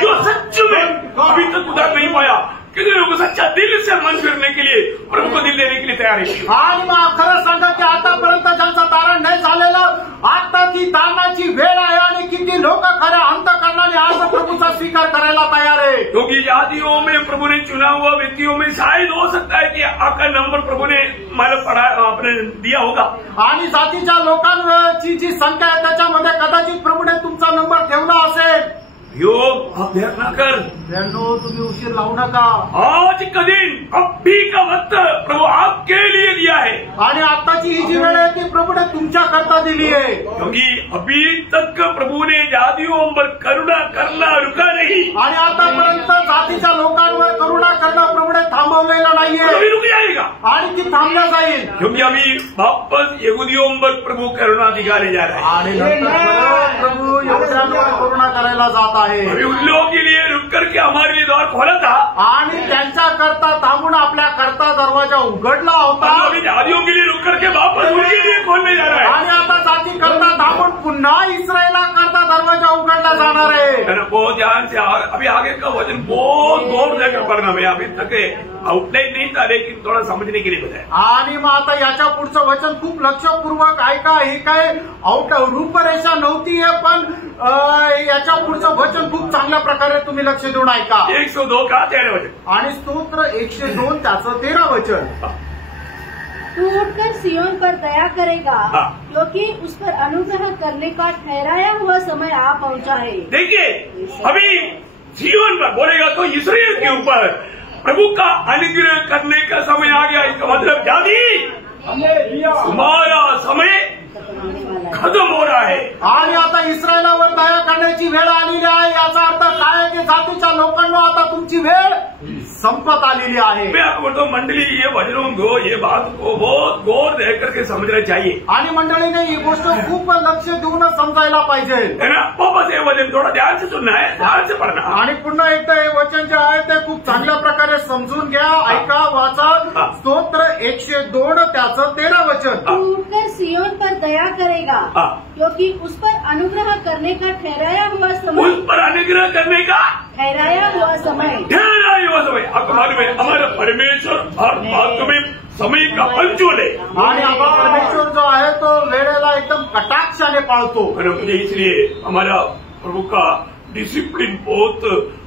जो सच में अभी तक उद्धार नहीं पाया, कितने लोग सच्चा दिल से मन फिरने के लिए प्रभु को दिल देने के लिए तैयार है। आणि मग खरं सांगा की आतापर्यंत ज्यांचं तारण नाही झालेलं, आता ती तारणाची वेळ आहे आणि किती लोक खऱ्या अंतःकरणाने आज प्रभूचा स्वीकार करायला तयार आहे। क्योंकि जातियों में प्रभु ने चुना हुआ व्यक्तियों में शायद हो सकता है कि आपका नंबर प्रभु ने आपने दिया होगा। आणि जातीच्या लोकांची जी संख्या आहे त्याच्यामध्ये कदाचित प्रभूने तुमचा नंबर ठेवला असेल। योग आप देर ना कर, तुम्ही उशीर लावू नका। आज का दिन, अभी का वक्त प्रभु आपके लिए दिया है। आणि आताची ही जी वेळ आहे ती प्रभूने तुमच्याकरता दिली आहे। क्योंकि अभी तक प्रभु ने जातियों पर करुणा करना रुका नहीं, आणि आतापर्यंत जातीच्या लोकांवर करुणा करणं प्रभुने थांबवलेलं नाहीये, अभी रुक जाएगा। आणि ती थांबल्या जाईल। क्योंकि अभी वापस यहूदियों पर प्रभु करुणा दिखाने जा रहा है। आणि नंतर प्रभू यहूद्यांवर करुणा करायला जात आहे। अभी उन लोगों के लिए रुक करके हमारे लिए द्वार खोला था, आणि त्यांच्याकरता थांबून आपल्या करता दरवाजा उघडला होता। अभी जातियों के लिए रुक करके वापस उनके लिए खोलने जा रहा है। आणि आता जाती करता थांबून पुन्हा इस्रायला करता दरवाजा उघडला जाणार आहे। बहुत ध्यान से अभी आगे का वचन बहुत गौर देकर पढ़ना। मैं अभी तक आउटलाइन नहीं था, लेकिन थोड़ा समझने के लिए बताया। आणि मग आता याच्या पुढचं वचन खूप लक्षपूर्वक ऐका। हे काय रूपरेषा नव्हती, पण याच्या पुढचं वचन खूप चांगल्या प्रकारे तुम्ही लक्ष देऊन ऐका। 102 का 13 वचन आणि स्तोत्र 102 त्याचं 13 वचन, तू उठकर सियोन पर दया करेगा, हाँ। क्योंकि उस पर अनुग्रह करने का ठहराया हुआ समय आ पहुंचा है। देखिए, अभी सियोन पर बोलेगा तो इस्राएल के ऊपर प्रभु का अनुग्रह करने का समय आ गया। इसका मतलब जाति हमारा समय खत्म हो रहा है। आणि आता इस्रायलावर दया करण्याची वेळ आलेली आहे। याचा अर्थ काय आहे की जातीच्या लोकांना आता तुमची वेळ संपत आलेली आहे। मैं आपको बोलता हूँ, मंडली ये वचनों को, ये बात को बहुत गौर दे करके समझना चाहिए। आणि मंडळीने ही गोष्ट खूप लक्ष देऊन समजायला पाहिजे, है ना। वापस ये वचन थोड़ा ध्यान से सुनना है, ध्यान से पढ़ना। आणि पुन्हा एकदा हे वचन जे आहे ते खूप चांगल्या प्रकारे समजून घ्या, ऐका, वाचा। स्तोत्र 102 त्याचं 13 वचन, तू उठकर सियोन पर दया करेगा, क्योंकि उस पर अनुग्रह करने का ठहराया हुआ समय, उस पर अनुग्रह करने का ठहराया हुआ समय। आपको मालूम है, हमारा परमेश्वर हर बात में समय का पंचुअल है। आणि आपला परमेश्वर जो आहे तो वेळेला एकदम कटाक्षाने पाळतो। मुझे इसलिए हमारा प्रभु का डिसिप्लिन बहुत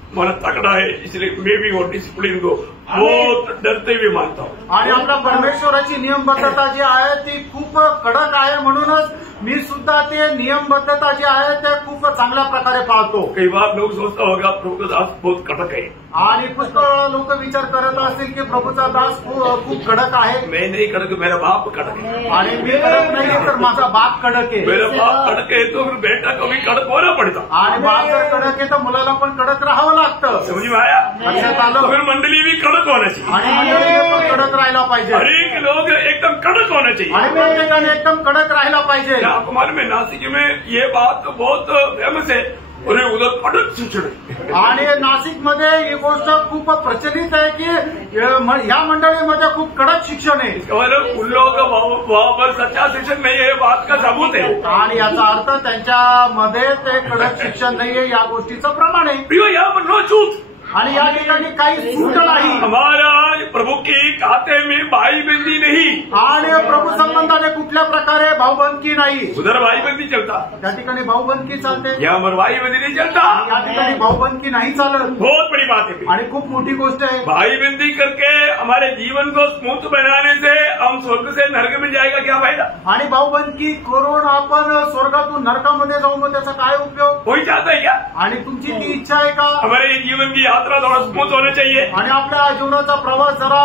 हमारा तगड़ा है, इसलिए मैं भी वो डिसिप्लिन को बहुत डरते हुए मानता हूँ। आणि आपल्या परमेश्वराची नियमबद्धता जी आहे ती खूप कडक आहे, म्हणूनच मी सुद्धा ते नियमबद्धता जी आहे ते खूप चांगल्या प्रकारे पाळतो। कई बार लोग सोचता होगा प्रभु का दास बहुत कड़क है, आणि पुष्कळ लोक विचार करत असतील की प्रभूचा दास खूप कडक आहे। मैं नहीं कड़क, मेरा बाप कड़क है। आणि मी कडक नाही तर माझा बाप कडक आहे। मेरा बाप कड़क है तो फिर बेटा को भी कड़क होना पड़ता। आणि बाप जर कडक आहे तर मुलाला पण कडक राहावं लागतं। समझ में आया? लक्षात आलं? फिर मंडली भी कड़क होना चाहिए, आणि मंडळीने पण कडक राहायला पाहिजे, हर एक लोग एकदम कड़क होना चाहिए। आणि प्रत्येकाने एकदम कडक राहायला पाहिजे। आपको मालूम है, नासिक में ये बात बहुत फेमस है। और उधर अटक शिक्षण आहे. आणि नाशिकमध्ये ही गोष्ट खूप प्रचलित आहे की या मंडळीमध्ये खूप कडक शिक्षण आहे. मतलब उन लोगों का वहां पर सच्चा शिक्षण नहीं है, बात का सबूत है. आणि याचा अर्थ त्यांच्यामध्ये ते कडक शिक्षण नाहीये या गोष्टीचं प्रमाण आहे. प्रियो यहाँ पर नो छूट. आणि या ठिकाणी काही सूट नाही. हमारा प्रभु की खाते में भाई बंदी नहीं. आणि प्रभू संबंधाने कुठल्या प्रकारे भाऊबंदकी नाही. उधर भाई बंदी चलता, त्या ठिकाणी भाऊबंदकी चालते, यहाँ पर भाई बंदी नहीं चलता. या ठिकाणी भाऊबंदकी नाही चालत. बहुत बड़ी बात है. आणि खूप मोठी गोष्ट आहे. भाई बंदी करके हमारे जीवन को स्मूथ बनाने से हम स्वर्ग से नरक में जाएगा, क्या फायदा. आणि भाऊबंदकी करून आपण स्वर्गातून नरकामध्ये जाऊ, मग त्याचा काय उपयोग. कोई चाहता है क्या. आणि तुमची ती इच्छा आहे का. हमारे जीवन की यात्रा थोड़ा स्मूथ होना चाहिए. आणि आपल्या जीवनाचा प्रवास जरा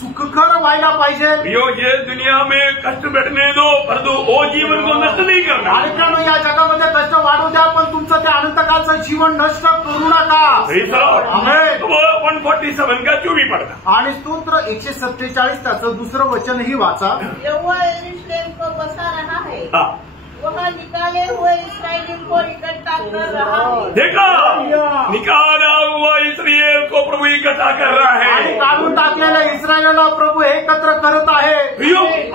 सुखकर व्हायला पाहिजे. ये दुनिया में कष्ट बैठने दो, परंतु वो जीवन को नष्ट नहीं करना. आणि त्यामुळे या जगामध्ये कष्ट वाढू द्या, पण तुमचं ते अनंतकालचं जीवन नष्ट करू नका. 147 का 24 पडता. आणि स्तोत्र 147 त्याचं दुसरं वचनही वाचा. यहोवा यरूशलेम को बसा रहा है, वहाँ निकाले हुए इस्राएलियों को इकट्ठा कर रहा है. देखा, निकाला हुआ इस्राएल को प्रभु इकट्ठा कर रहा आणि है. काढून टाकलेल्या इस्रायलला प्रभू एकत्र करत आहे.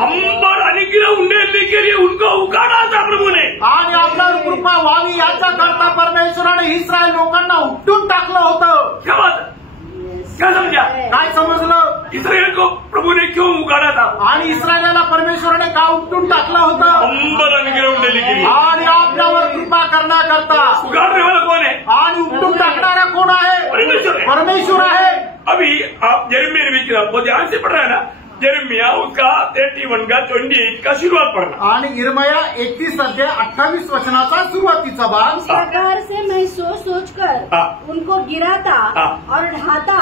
अंबर अनुग्रह उंडेलने के लिए उनको उकाड़ा था प्रभु ने. आणि आपल्यावर कृपा व्हावी याच्याकरता परमेश्वराने इस्रायल लोकांना उपटून टाकलं होतं. क्या बात, क्या समझा. काय समजलं. इस्राएल को प्रभु ने क्यों उकाड़ा था. आणि इस्रायलला परमेश्वराने का उपटून टाकलं होतं. अंबर अनुग्रह उंडेलने के लिए. आणि आपल्यावर कृपा करण्याकरता. उगाड़ने वाला कौन है. आणि उपटून टाकणारा कोण आहे. परमेश्वर है. परमेश्वर आहे. अभी आप यिर्मयाह नबी की किताब को ध्यान से पढ़ रहे हैं ना. यिर्मयाह उसका 31 का 28 का शुरुआत पढ़ना. आणि यिर्मया 31 अध्याय 28 वचनाचा सुरुवातीचा भाग. इस प्रकार से मैं सोच सोच कर उनको गिराता और ढाता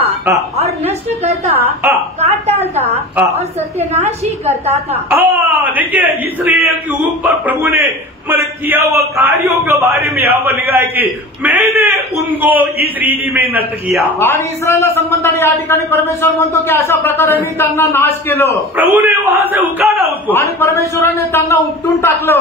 और नष्ट करता, काट डालता और सत्यानाश ही करता था. देखिए, इस्राएल के ऊपर प्रभु ने मतलब किया हुआ कार्यों के बारे में यहाँ पर लिखा है कि मैंने उनको इस रीति में नष्ट किया. आणि इस्रायलला संबंधाने या ठिकाणी परमेश्वर म्हणतो की अशा प्रकारे मी त्यांना नाश केलं. प्रभु ने वहां से उकाड़ा उसको. आणि परमेश्वराने त्यांना उपटून टाकलं.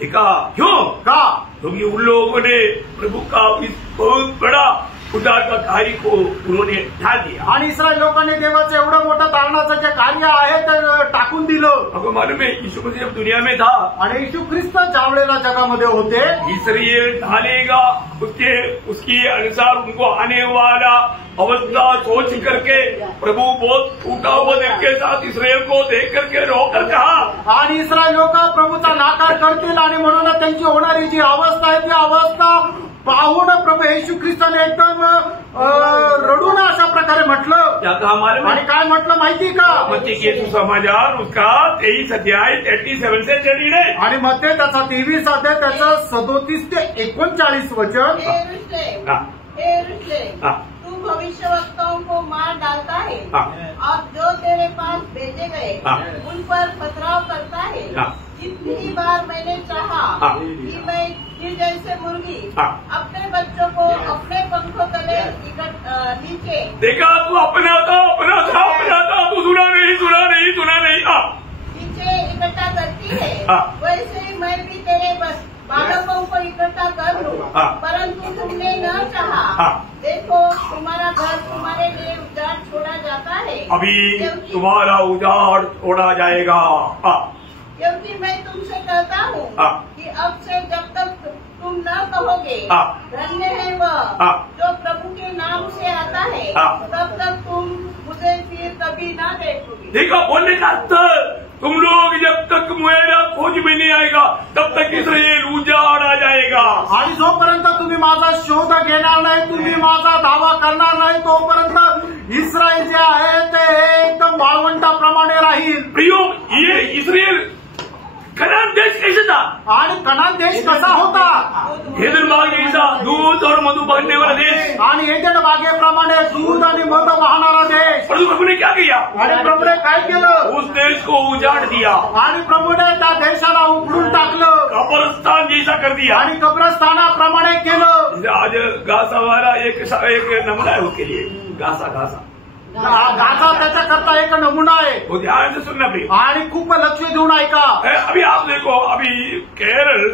देखा क्यों. का. क्योंकि उन लोगों ने प्रभु का इस बहुत बड़ा उद्धार का कार्य को उन्होंने ढाल दिया. आणि इस्रायल लोकांनी देवाचं एवढं मोठं तारणाचं जे कार्य आहे ते टाकून दिलं. आपको मालूम है, यीशु मसीह जब दुनिया में था, आणि येशू ख्रिस्त ज्या वेळेला जगामध्ये होते, इस्राएल ढालेगा उसके अनुसार उनको आने वाला अवस्था सोच करके प्रभु बहुत टूटा हुआ दिल के साथ इस्राएल को देख करके रोकर कहा. आणि इस्रायल लोक प्रभूचा नाकार करतील आणि म्हणून त्यांची होणारी जी अवस्था आहे ती अवस्था पाहून प्रभू येशू ख्रिस्ताने एकदम रडून अशा प्रकारे म्हटलं. आणि काय म्हटलं माहिती का. मत्ती के सुसमाचार उसका 23 अध्याय 37 से 39. आणि मत्ते त्याचा 23 अध्याय त्याचं 37 ते 39 वचन. हे यरूशलेम, तू भविष्यवक्ताओं को मार डालता है और जो तेरे पास भेजे गए उन पर पथराव करता है. जितनी बार मैंने चाहा कि मैं फिर जैसे मुर्गी अपने बच्चों को अपने पंखों तले नीचे. देखा, तू अपना था तू सुना नहीं. नीचे इकट्ठा करती है, वैसे ही मैं भी तेरे बालकों को इकट्ठा कर लूं. परंतु तुमने न चाहा. देखो, तुम्हारा घर तुम्हारे लिए उजाड़ छोड़ा जाता है. अभी तुम्हारा उजाड़ छोड़ा जाएगा. क्योंकि मैं तुमसे कहता हूँ कि अब से जब तक तुम न कहोगे धन्य है वह जो प्रभु के नाम से आता है, तब तक तुम मुझे फिर कभी न देखोगे. देखो, बोलने का तुम लोग जब तक मेरा खोज में नहीं आएगा तब तक इस्राएल उजाड़ आ जाएगा. आणि जोपर्यंत तुम्ही माझा शोध घेणार नाही, तुम्ही माझा दावा करणार नाही, तोपर्यंत इस्रायल जे आहे ते एकदम वाळवंटाप्रमाणे राहील. प्रियो, ये इस्राएल कनान देश कैसे था. आणि कनान देश कसा होता. एदन बाग जैसा दूध और मधु बहने वाला देश. आणि एदन बागेप्रमाणे दूध आणि मध वाहणारा देश. परंतु प्रभु ने क्या किया. आणि प्रभूने काय केलं. उस देश को उजाड़ दिया. आणि प्रभूने त्या देशाला उपडून टाकलं. कब्रस्तान जैसा कर दिया. आणि कब्रस्तानाप्रमाणे केलं. आज गासा वाला एक नमूना है उसके लिए. गासा त्याच्याकरता एक नमुना आहे. वो ध्यान से सुनना प्रिय. आणि खूप लक्ष देऊन ऐका. अभी आप देखो, अभी केरल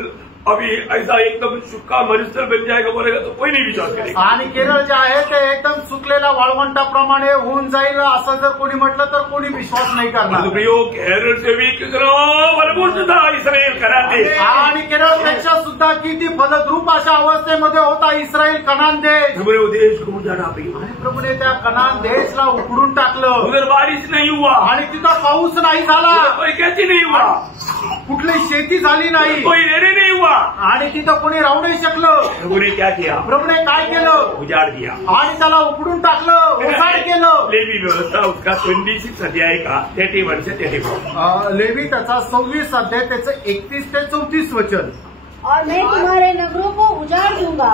अभी ऐसा एकदम सुक्का मरुस्थल बन जाएगा बोलेगा तो कोई नहीं विश्वास करेगा। आणि केरळ जे आहे ते एकदम सुकलेल्या वाळवंटाप्रमाणे होऊन जाईल असं जर कोणी म्हटलं तर कोणी विश्वास नाही करणार। केरळ से भी कितना फलभूष्ट था इस्रायल कनान देश, आणि केरळपेक्षा सुद्धा किती फलद्रूप अशा अवस्थेमध्ये होता इस्रायल कनान देश। वो देश को उजाड़ा भी, आणि प्रभूने त्या कनान देशला उखडून टाकलं। उधर बारिश नहीं हुआ आणि तिथं पाऊस नाही झाला, कोई खेती नहीं हुआ, कुठली शेती झाली नाही, कोई रहने नहीं हुआ, आणि तिथं कोणी राहू नाही शकलं। प्रभूने क्या किया? प्रभूने काय केलं? उजाड़ दिया आणि त्याला उखडून टाकलं, ओसाड केलं। लेवी व्यवस्था उसका 26 अध्याय का 31 से 34, लेवी त्याचा 26 अध्याय त्याचं 31 ते 34 वचन। और मैं तुम्हारे नगरों को उजाड़ दूंगा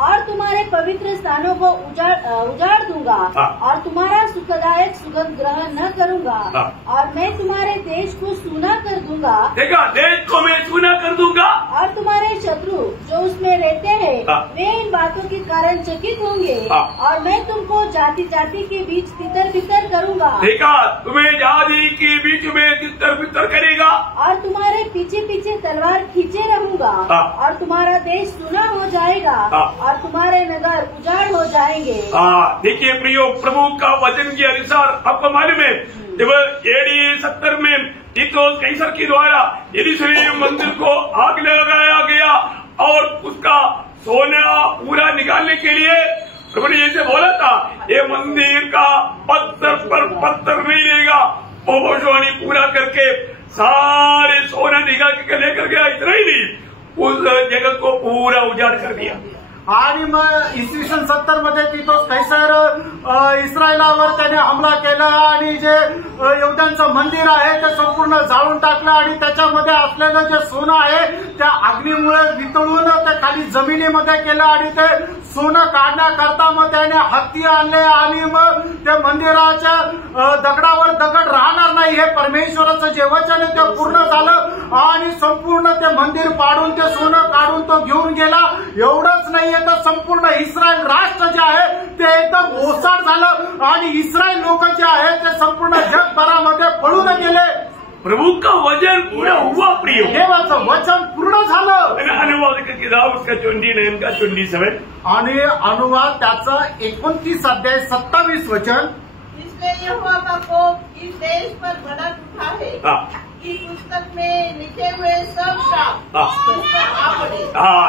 और तुम्हारे पवित्र स्थानों को उजाड़ दूंगा और तुम्हारा सुखदायक सुगंध ग्रहण न करूंगा और मैं तुम्हारे देश को सूना कर दूंगा। देखा, देश को मैं सूना कर दूंगा और तुम्हारे शत्रु जो उसमें रहते हैं वे इन बातों के कारण चकित होंगे और मैं तुमको जाति जाति के बीच तितर बितर करूंगा। देखा, तुम्हें जाति के बीच में तितर बितर करेगा और तुम्हारे पीछे पीछे तलवार खींचे रहूंगा और तुम्हारा देश सुना हो जाएगा और तुम्हारे नगर उजाड़ हो जाएंगे। देखिए प्रियो, प्रभु का वचन के अनुसार आपको मालूम है जब AD 70 में तीतुस कैसर के द्वारा यरूशलेम मंदिर को आग लगाया गया और उसका सोना पूरा निकालने के लिए प्रभु ने ऐसे बोला था, ये मंदिर का पत्थर पर पत्थर नहीं लेगा, भविष्यवाणी पूरा करके सारे सोना निकाल के लेकर गया। इतना ही नहीं, उस जगह को पूरा उजाड़ कर दिया। आणि मग इसवी सन 70 मध्ये तीतुस कैसर इस्रायलावर त्याने हमला केला आणि जे यहुद्यांचं मंदिर आहे ते संपूर्ण जाळून टाकलं आणि त्याच्यामध्ये असलेलं जे सोनं आहे त्या अग्नीमुळे वितळून ते खाली जमिनीमध्ये केलं आणि ते सोनं काढण्याकरता मग त्याने हत्ती आणले आणि मग त्या मंदिराच्या दगडावर दगड राहणार नाही हे परमेश्वराचं जे वचन आहे ते पूर्ण झालं आणि संपूर्ण ते मंदिर पाडून ते सोनं काढून तो घेऊन गेला। एवढंच नाहीये तर संपूर्ण इस्रायल राष्ट्र जे आहे ते एकदम ओसाड झालं आणि इस्रायल लोक जे आहे ते संपूर्ण जगभरामध्ये पळून गेले। प्रभु का वचन पूरा हुआ प्रिय, देवाचं वचन पूर्ण झालं। अनुवाद का किताब उसका 29 का 27 आणि अनुवाद त्याचा 29 अध्याय 27 वचन। इसलिए यहोवा का कोप इस देश पर भड़क उठा है कि पुस्तक में लिखे हुए सब श्राप उस पर आ पड़े।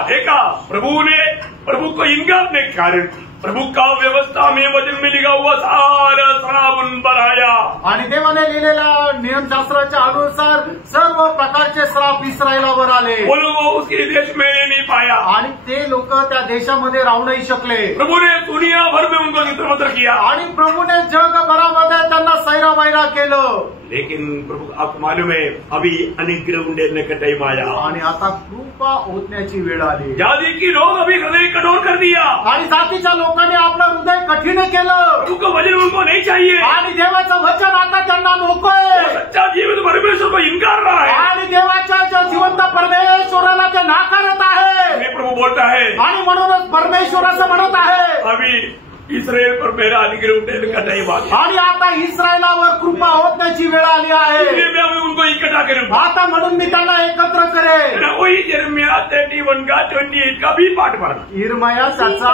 देखा, प्रभु को इनकारने के कारण प्रभु का व्यवस्था में वचन में लिखा हुआ सारा श्राप उन पर आया। आणि देवाने लिहिलेल्या नियमशास्त्राच्या अनुसार सर्व प्रकारचे श्राप इस्रायलावर आले। वो लोग उसके देश में नहीं पाया आणि ते लोक त्या देशामध्ये राहू नाही शकले। प्रभु ने दुनिया भर में उनको चित्रमंत्र किया आणि प्रभूने जगभरामध्ये त्यांना सैरावैरा केलं। लेकिन प्रभु आपको मालूम है अभी अनुग्रह उंडेलने का टाइम आया आणि आता कृपा ओतण्याची वेळ आली। जाति की लोग अभी हृदय कठोर कर दिया आणि जातीच्या लोकांनी आपलं हृदय कठीण केलं। प्रभु का वचन उनको नहीं चाहिए आणि देवाचं वचन आता त्यांना नकोय। सच्चा जीवित परमेश्वर को इनकार रहा है आणि देवाच्या जिवंत परमेश्वराला ते नाकारत आहे। प्रभु बोलता है आणि म्हणूनच परमेश्वर असं म्हणत आहे, अभी इस्रायल पर मेरा अनुग्रह उंडेलने का टाइम आ गया आणि आता इस्रायलावर कृपा होण्याची वेळ आली आहे। मैं उनको इकट्ठा करूंगा आता म्हणून मी त्यांना एकत्र करेन। वही यिर्मयाह 31 का 28 का भी पाठ पढ़ना। यिर्मयाह त्याचा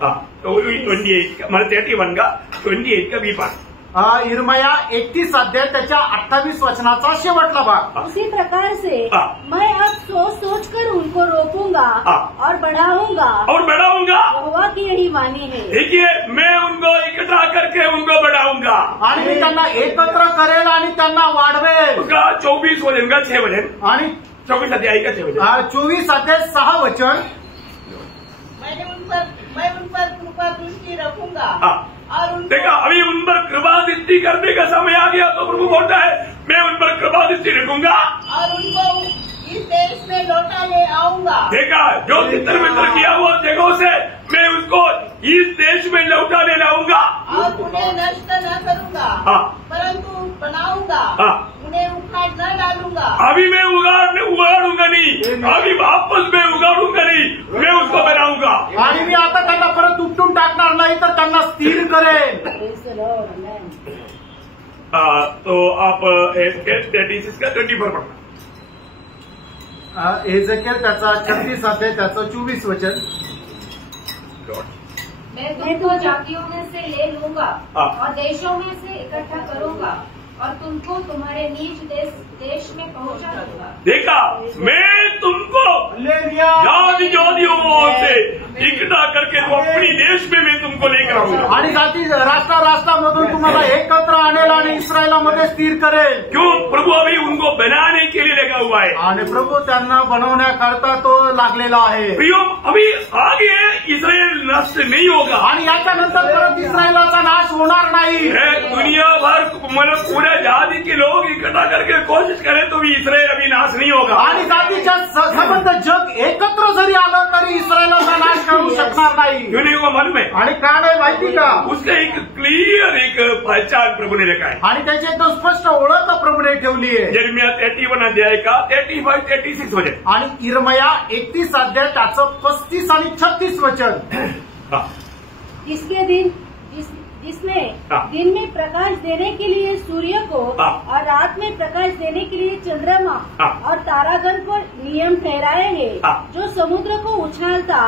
28 का मतलब 31 का 28 का भी पाठ। यिर्मयाह 31 अध्याय त्याच्या 28 वचनाचा शेवटला भाग। उसी प्रकार से मैं अब सोच कर उनको रोकूंगा और बढ़ाऊंगा यहोवा की यही वाणी है। देखिए, मैं उनको इकट्ठा करके उनको बढ़ाऊंगा आणि मी त्यांना एकत्र करेल आणि त्यांना वाढवेल। उसका 24 वचन का 6 वचन आणि 24 अध्याय का 6 वचन 24 अध्याय 6 वचन। मैं उन पर कृपा दृष्टि रखूंगा और देखा, अभी उन पर कृपा दृष्टि करने का समय आ गया तो प्रभु बोलता है मैं उन पर कृपा दृष्टि रखूंगा और उनको इस देश में लौटा ले आऊंगा। देखा, जो तितर बितर किया हुआ जगहों से मैं उसको इस देश में लौटा ले लाऊंगा और उन्हें नष्ट न करूंगा परंतु बनाऊंगा, उन्हें उखाड़ न डालूंगा। अभी मैं उगाड़ूंगा नहीं, अभी वापस मैं उगाड़ूंगा नहीं, मैं उसको बनाऊंगा। आणि मी आता त्यांना परत उपटून टाकणार नाही तर त्यांना स्थिर करेन। तो आप 36 का 24 पढ़ना। एजेकिएल त्याचा 36 अध्याय त्याचं 24 वचन. मैं तुमको जातियों में से ले लूंगा और देशों में से इकट्ठा करूंगा और तुमको तुम्हारे नीच देश में पहुंचा दूंगा. देखा, मैं तुमको जाति जातियों से इकट्ठा करके तो अपनी देश में मैं तुमको लेकर आऊंगा. आणि जाती राष्ट्रामधून तुम्हाला एकत्र आणेल आणि इस्रायलामध्ये स्थिर करेल. क्यों? प्रभु अभी उनको बनाने के लिए लगा हुआ है. आणि प्रभू त्यांना बनवण्याकरता तो लागलेला आहे. प्रियो, अभी आगे इस्राएल नष्ट नहीं होगा. आणि याच्यानंतर परत इस्रायलाचा नाश होणार नाही. दुनिया भर मतलब पूरे जाति के लोग इकट्ठा करके कोशिश करें तो भी इस्राएल अभी नाश नहीं होगा. आणि जातीच्या संबंध जग एकत्र जरी आलं तरी इस्रायलाचा नाश करू शकणार नाही. क्यों नहीं होगा मालूम है? आणि काय आहे माहिती का? उसका एक क्लियर एक पहचान प्रभु ने रखा है. आणि त्याची एकदम स्पष्ट ओळख प्रभूने ठेवली आहे. यिर्मयाह 31 अध्याय का 35-36 वचन. आणि इर्मया 31 अध्याय त्याचं 35 आणि 36 वचन. इसके दिन जिसने दिन में प्रकाश देने के लिए सूर्य को और रात में प्रकाश देने के लिए चंद्रमा और तारागण को नियम ठहराए हैं, जो समुद्र को उछालता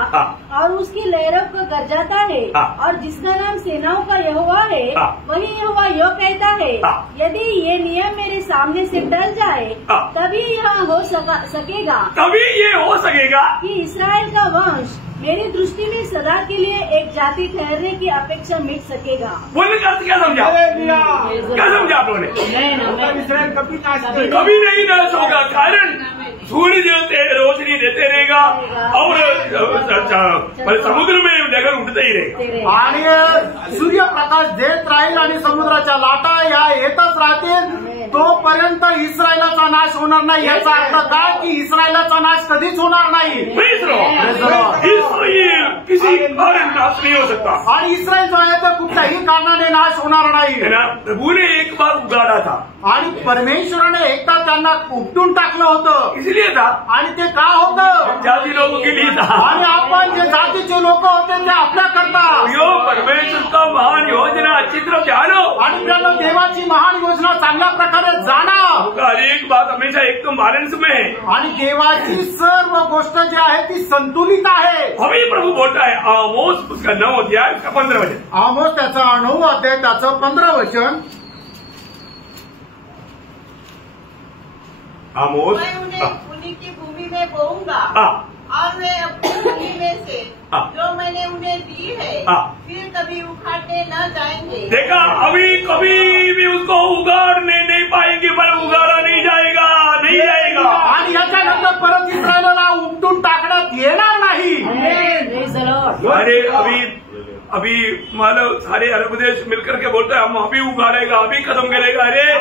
और उसकी लहरों को गरजाता है, और जिसका नाम सेनाओं का यहोवा है, वही यहोवा यो कहता है, यदि ये नियम मेरे सामने से टल जाए तभी यह हो सकेगा कि इस्राएल का वंश मेरी दृष्टि में सदा के लिए एक जाति ठहरने की अपेक्षा मिट सकेगा. बोलने का क्या समझा? क्या समझा आप लोगों ने? कभी नहीं नाश होगा. कारण सूर्य रोशनी देते रहेगा और समुद्र में डगर उठते ही रहेगा. आणि सूर्यप्रकाश देत राहील आणि समुद्राच्या लाटा या येतच राहतील तोपर्यंत इस्रायलाचा नाश होणार नाही. याचा अर्थ काय की इस्रायलाचा नाश कधीच होणार नाही. इस्राएल किसी कारण नाश नहीं हो सकता. आणि इस्रायल जो आहे तो कुठल्याही कारणाने नाश होणार नाही. प्रभु ने एक बार उगाड़ा था आणि परमेश्वराने एकदा त्यांना उपटून टाकलं होतं. इसलिए था. आणि ते का होतं? जाती लोगों के लिए था. आणि आपण जे जातीचे लोक होते ते आपल्या करता. परमेश्वर का महान योजना अच्छी तरह जानो. आणि त्यांना देवाची महान योजना चांगल्या प्रकारे जाणा. हर एक बात हमेशा एकदम बैलेंस में है. आणि देवाची सर्व गोष्ट जी आहे ती संतुलित आहे. अभी प्रभु बोलता है आमोस उसका 9 अध्याय उसका 15 वचन. आमोस त्याचा 9 अध्याय त्याचं 15 वचन. आमोस. मैं उन्हें उन्हीं की भूमि में बोऊंगा और वे अपनी भूमि में से जो मैंने उन्हें दी है फिर कभी उखाड़ने न जाएंगे. देखा, अभी कभी भी उसको उगाड़ने नहीं पाएंगे. पर उगाड़ा नहीं जाएगा. आणि याच्यानंतर परत इस्रायलला उपटून टाकण्यात येणार नाही. अरे अभी मतलब सारे अरब देश मिलकर के बोलते हैं हम अभी उगाड़ेगा, अभी खत्म करेगा. अरे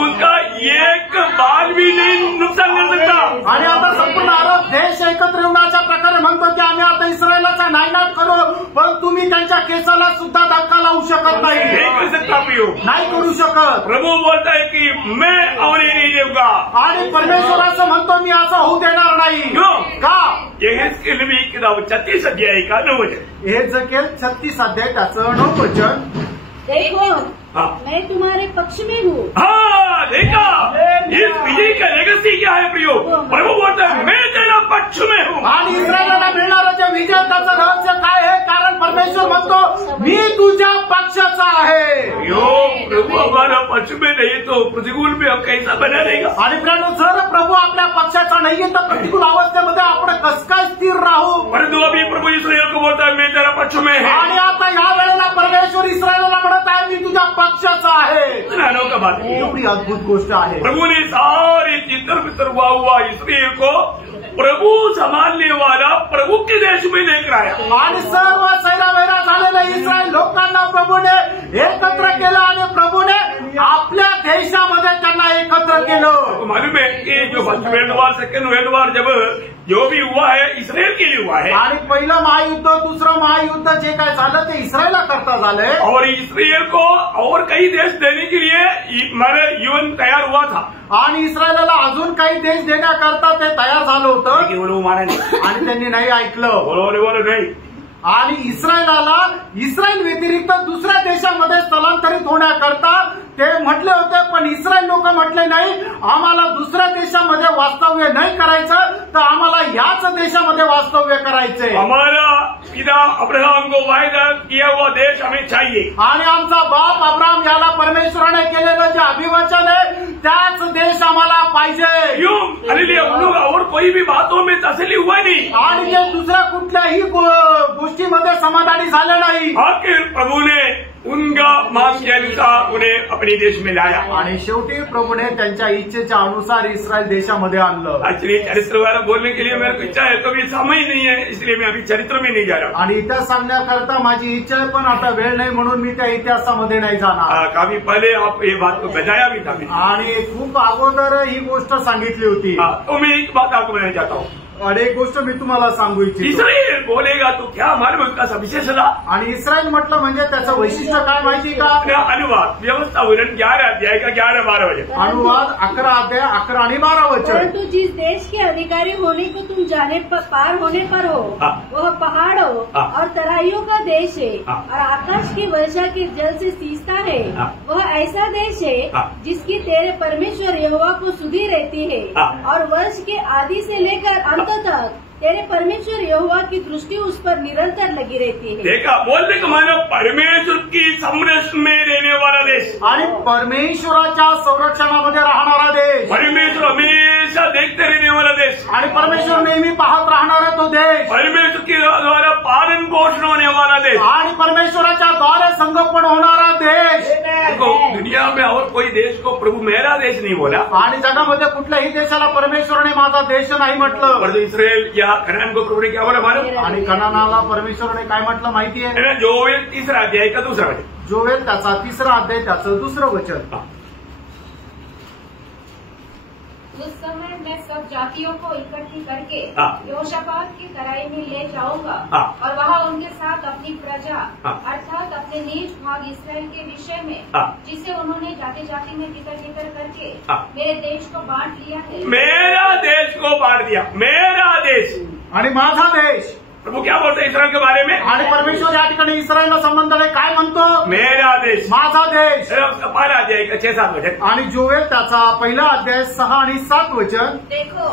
उसका एक बाल भी नहीं नुकसान कर सकता. आणि आता संपूर्ण अरब देश एकत्र येऊन अशा प्रकारे म्हणतो की आम्ही आता इस्रायलाचा नायनाट करू, पण तुम्ही त्यांच्या केसाला सुद्धा धक्का लावू शकत नाही. नाही करू शकत. प्रभू बोलता है की मैं होने नहीं देऊंगा. आणि परमेश्वर असं म्हणतो मी असं होऊ देणार नाही. का? यहेजकेल भी किताब 36 अध्याय का 9 वचन. यहेजकेल 36 अध्याय त्याचं 9 वचन. देखो मैं तुम्हारे पक्ष में हूँ. हाँ, देखा, इस विजय का लेगेसी क्या है प्रियो? प्रभु बोलता है मैं तेरा पक्ष में हूँ. आणि इस्रायलाला मिळणारं जे विजय त्याचं रहस्य काय आहे? कारण परमेश्वर म्हणतो मी तुझ्या पक्षाचा आहे. प्रभु हमारा पक्ष में नहीं तो प्रतिकूल में हम कैसा बना रहेगा? आणि जर प्रभू आपल्या पक्षाचा नाहीये तर प्रतिकूल अवस्थेमध्ये आपण कसं काय स्थिर राहू? परंतु अभी प्रभु इस्राएल को बोलता है मैं तेरा पक्ष में है. आणि आता या वेळेला परमेश्वर इस्रायलला म्हणत आहे मी तुझ्या पक्षाचा आहे. का बात है. एवढी अद्भुत गोष्ट आहे. प्रभु ने सारे चित्र बितर हुआ इस्राएल को प्रभु संभालने वाला प्रभु के देश में लेकर आया. आणि सर्व सैरावैरा झालेल्या इस्रायल लोकांना प्रभूने एकत्र केलं आणि प्रभूने आपल्या देशामध्ये त्यांना एकत्र केलं. मालूम है की जो first world war, second world war जब जो भी हुआ है इस्राएल के लिए हुआ है. आणि पहिलं महायुद्ध, दुसरं महायुद्ध जे काय झालं ते इस्रायला करता झालंय. और इस्राएल को और कई देश देने के लिए यूएन तैयार हुआ था. आणि इस्रायलला अजून काही देश देण्याकरता ते तयार झालं होतं. आणि त्यांनी नाही ऐकलं. बरोबर नाही. आणि इस्रायल व्यतिरिक्त दुसऱ्या देशामध्ये स्थलांतरित होण्याकरता ते म्हटले होते, पण इस्रायल लोक म्हटले नाही, आम्हाला दुसऱ्या देशामध्ये वास्तव्य नाही करायचं, तर आम्हाला याच देशामध्ये वास्तव्य करायचंय. हमारा पिता अब्राहम को वायदा किया हुआ देश हमें चाहिए. आणि आमचा बाप अब्राहम याला परमेश्वराने केलेलं जे अभिवचन आहे त्याच देश आम्हाला पाहिजे. क्यों? हालेलुया. उन लोग और कोई भी बातों में तसल्ली हुआ नहीं. आणि ते दुसऱ्या कुठल्याही गोष्टीमध्ये समाधानी झाले नाही. आखिर प्रभु ने उनका मांग के अनुसार उन्हें अपने देश में लाया. आणि शेवटी प्रभूने त्यांच्या इच्छेच्या अनुसार इस्रायल देशामध्ये आणलं. एक्चुअली चरित्र वाला बोलने के लिए मेरे को इच्छा है, तो भी समय ही नहीं है, इसलिए मैं अभी चरित्र में नहीं जा रहा. आणि इतिहास सांगण्याकरता माझी इच्छा आहे, पण आता वेळ नाही म्हणून मी त्या इतिहासामध्ये नाही जाणार. काफी पहले आप ये बात को बताया भी था. आणि खूप अगोदर ही गोष्ट सांगितली होती. तो मैं एक बात आपको बताना चाहता हूँ. आणि एक गोष्ट मी तुम्हाला सांगू इच्छितो. इस्रायल बोलेगा तो क्या मालूम उसका सविशेषता. आणि इस्रायल म्हटलं म्हणजे त्याचं वैशिष्ट्य काय माहिती का? अनुवाद व्यवस्था वचन 11 अध्याय का 11-12 वचन. अनुवाद 11 अध्याय 11 आणि 12 वचन. परंतु जिस देश के अधिकारी होने को तुम जाने पार होने पर हो, वह पहाड़ों और तराइयों का देश है और आकाश की वर्षा के जल से सींचता है. वह ऐसा देश है जिसकी तेरे परमेश्वर यहोवा को सुधि रहती है और वर्ष के आदि से लेकर अंत तक तेरे परमेश्वर यहोवा की दृष्टि उस पर निरंतर लगी रहती है. देखा, बोलने का मानो परमेश्वर की संरक्षण में रहने वाला देश. आणि परमेश्वराच्या संरक्षणामध्ये राहणारा देश. परमेश्वर हमेशा देखते रहने वाला देश. आणि परमेश्वर नेहमी पाहत राहणारा तो देश. परमेश्वर के द्वारा पालन पोषण होने वाला देश. आणि परमेश्वराच्या द्वारे संगोपन होणारा देश. देखो, दुनिया में और कोई देश को प्रभु मेरा देश नहीं बोला. आणि जगामध्ये कुठल्याही देशाला परमेश्वराने माझा देश नाही म्हटलं. पर इस्रायल या कनान को प्रभु ने क्या बोला मालूम? आणि कनानाला परमेश्वराने काय म्हटलं माहिती आहे? जोवेल 3 अध्याय का 2 वचन. जोवेल त्याचा 3 अध्याय त्याचं 2 वचन. उस समय मैं सब जातियों को इकट्ठी करके यहोशापात की तराई में ले जाऊंगा और वहाँ उनके साथ अपनी प्रजा अर्थात अपने नीच भाग इस्राएल के विषय में जिसे उन्होंने जाति जाति में तितर करके मेरे देश को बांट लिया है. मेरा देश को बांट दिया. मेरा देश आणि माझा देश. प्रभु क्या बोलते हैं इस्रायल के बारे में? आणि परमेश्वर या ठिकाणी इस्रायलला संबंधाने काय म्हणतो? मेरा देश, माझा देश. पहला अध्याय का 6-7 वचन. आणि जोवेल त्याचा 1 अध्याय 6 आणि 7 वचन. देखो,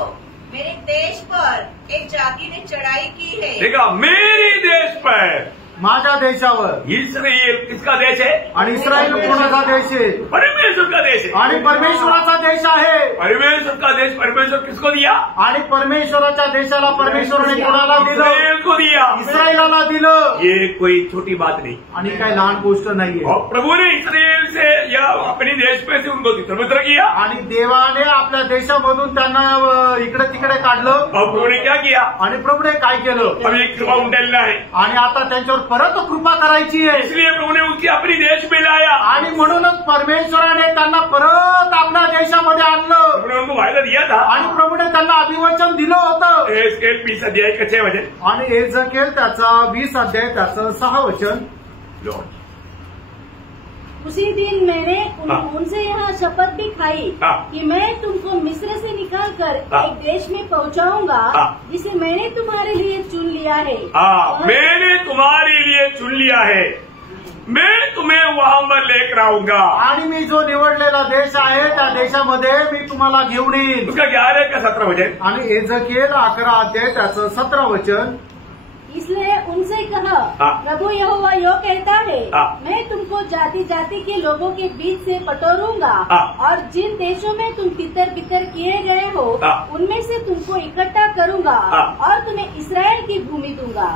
मेरे देश पर एक जाति ने चढ़ाई की है. देखा, मेरे देश पर, माझ्या देशावर. इस्रायल किसका देश है? आणि इस्रायल कोणाचा देश आहे? परमेश्वर का देश है. आणि परमेश्वराचा देश आहे. परमेश्वर का देश परमेश्वर किसको दिया? आणि परमेश्वराच्या देशाला परमेश्वराने कोणाला दिलं? इस्रायल को दिया. इस्रायलाला दिलं. ये कोई छोटी बात नहीं. आणि काही लहान गोष्ट नाहीये. और प्रभु ने इस्रायल से या अपने देश में से उनको तितर किया. आणि देवाने आपल्या देशामधून त्यांना इकडे तिकडे काढलं. और प्रभु ने क्या किया? आणि प्रभूने काय केलं? अभी कृपा उमटलेला है. आणि आता त्यांच्यावर परत कृपा करायची आहे. इसलिए प्रभु ने उसकी अपनी देश में लाया. आणि म्हणूनच परमेश्वराने त्यांना परत आपल्या देशामध्ये आणलं. प्रभु ने उनको वायदा दिया था. आणि प्रभूने त्यांना अभिवचन दिलं होतं. एहेजकेल 20 अध्याय का 6 वचन. आणि एहेजकेल त्याचा 20 अध्याय त्याचं 6 वचन. उसी दिन मैंने उनसे यहाँ शपथ भी खाई कि मैं तुमको मिस्र से निकालकर एक देश में पहुँचाऊंगा जिसे मैंने तुम्हारे लिए चुन लिया है. मैंने तुम्हारे लिए चुन लिया है. मैं तुम्हें वहां पर लेकर आऊंगा. आणि मी जो निवडलेला देश आहे त्या देशामध्ये मी तुम्हाला घेऊन येईन. उसका 11 का 17 वचन. आणि एहेजकेल 11 अध्याय त्याचं 17 वचन. इसलिए उनसे कहा, प्रभु यहोवा यो कहता है, मैं तुमको जाति जाति के लोगों के बीच से बटोरूंगा और जिन देशों में तुम तितर बितर किए गए हो उनमें से तुमको इकट्ठा करूंगा और तुम्हें इस्राएल की भूमि दूंगा.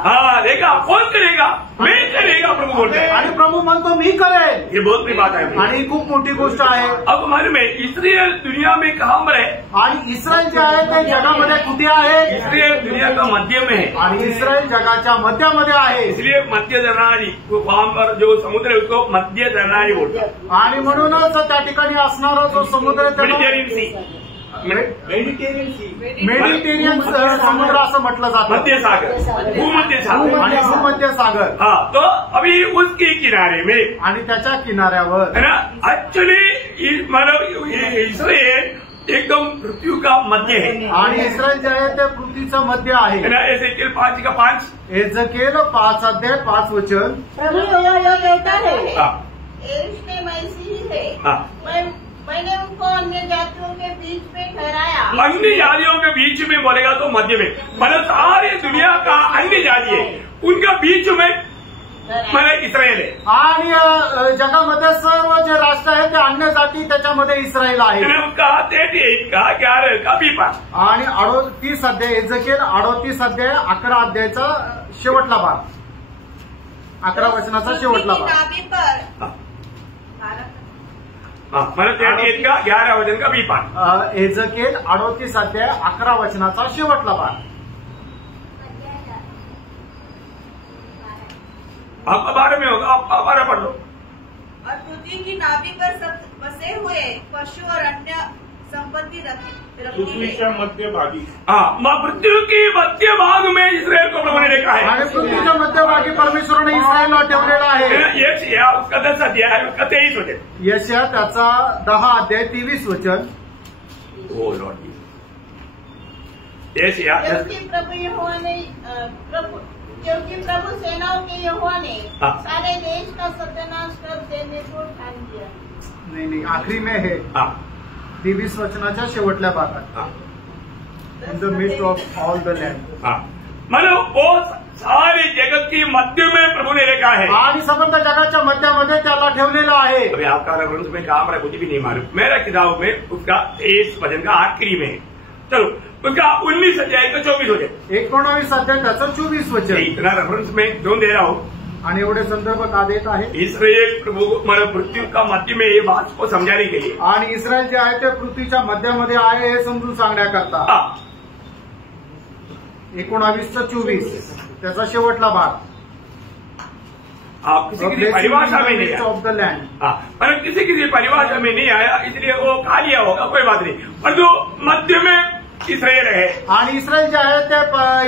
देखा, कौन करेगा? मैं करेगा, प्रभु बोलते हैं. आणि प्रभू म्हणतो मी करेन. ये बहुत बड़ी बात है. आणि खूप मोठी गोष्ट आहे. अब मालूम है इस्रायल दुनिया में कहाँ पर है? आणि इस्रायल जे आहे ते जगामध्ये कुठे आहे? इस्रायल दुनिया का मध्य में है. आणि इस्रायल जगाच्या मध्यामध्ये आहे. इसलिए मध्य धरणारी वहां पर जो समुद्र है उसको मध्य धरणारी बोलतात. आणि म्हणूनच त्या ठिकाणी असणारा जो समुद्र आहे मेडिटेरियन सी, मेडिटेरियन समुद्र असं म्हटलं जातं. मध्य सागर, भूमध्य सागर आणि भूमध्य सागर. तो अभी उसके किनारे में आणि त्याच्या किनाऱ्यावर है ना. एक्चुअली मतलब इस्रायल एकदम पृथ्वी का मध्य है. आणि इस्रायल जे आहे ते पृथ्वीचं मध्य आहे. एहेजकेल 5 का 5. एहेजकेल 5 अध्याय 5 वचन. प्रभु यहोवा यो कहता है, यरूशलेम ऐसी ही है। हाँ। मैंने उनको अन्य जातियों के बीच में ठहराया। अन्य जातियों के बीच में बोलेगा तो मध्य में, मतलब सारी दुनिया का अन्य जाती है उनका बीच में म्हणजे इस्रायल आहे। आणि जगामध्ये सर्व जे राष्ट्र आहेत ते अन्य जाती त्याच्यामध्ये इस्रायल आहे। का ते का 11 का 20 आणि 38 अध्याय एजेकिएल 38 अध्याय 11 अध्यायाचा शेवटला भाग, 11 वचनाचा शेवटला भाग। मला 38 का 11 वचन का 20 एजेकिएल 38 अध्याय 11 वचनाचा शेवटला भाग। आपका 12 में होगा, आप 12 पढ़ लो। और पृथ्वी की नाभि पर सब बसे हुए पशु और अन्य संपत्ति रखी पृथ्वीच्या मध्यभागी। हाँ, पृथ्वी की मध्य भाग में इसराइल को प्रभु ने देखा है। आणि पृथ्वीच्या मध्यभागी परमेश्वराने इस्रायलला ठेवलेला आहे। यशाया उसका 10 अध्याय उसका 23 वचन। यशाया त्याचा 10 अध्याय 23 वचन। ओ लॉर्ड, यशाया क्योंकि प्रभु सेनाओं के यहोवा ने हाँ। सारे देश का सत्यानाश कर देने को ठान दिया। नहीं आखरी में है 23 वचनाच्या शेवटल्या भागात। In the midst of all the land. मतलब वो सारे जगत की मध्य में प्रभु ने रखा है आणि संबंध जगाच्या मध्यामध्ये त्याला ठेवलेला आहे। अभी आपका रेफरेंस में कहा मुझे कुछ भी नहीं मालूम, मेरा किताब में उसका 23 वचन का आखिरी में है। चलो उसका 19 अध्याय का 24 वचन, 19 अध्याय त्याचं 24 वचन। इतना रेफरेंस में क्यों दे रहा हूँ? आणि एवढे संदर्भ का देत आहे? इसराइल प्रभु मतलब पृथ्वी का मध्य में ये बात को समझाने के लिए, आणि इस्रायल जे आहे ते पृथ्वीच्या मध्यामध्ये आहे हे समजून सांगण्याकरता। 19:24 त्याचा शेवटला भाग। किसी किसी परिभाषा में नहीं आया ऑफ द लैंड। पर किसी परिभाषा में नहीं आया, इसलिए वो खा लिया होगा, कोई बात नहीं। पर जो मध्य में इसराइल है आणि इस्रायल जे आहे ते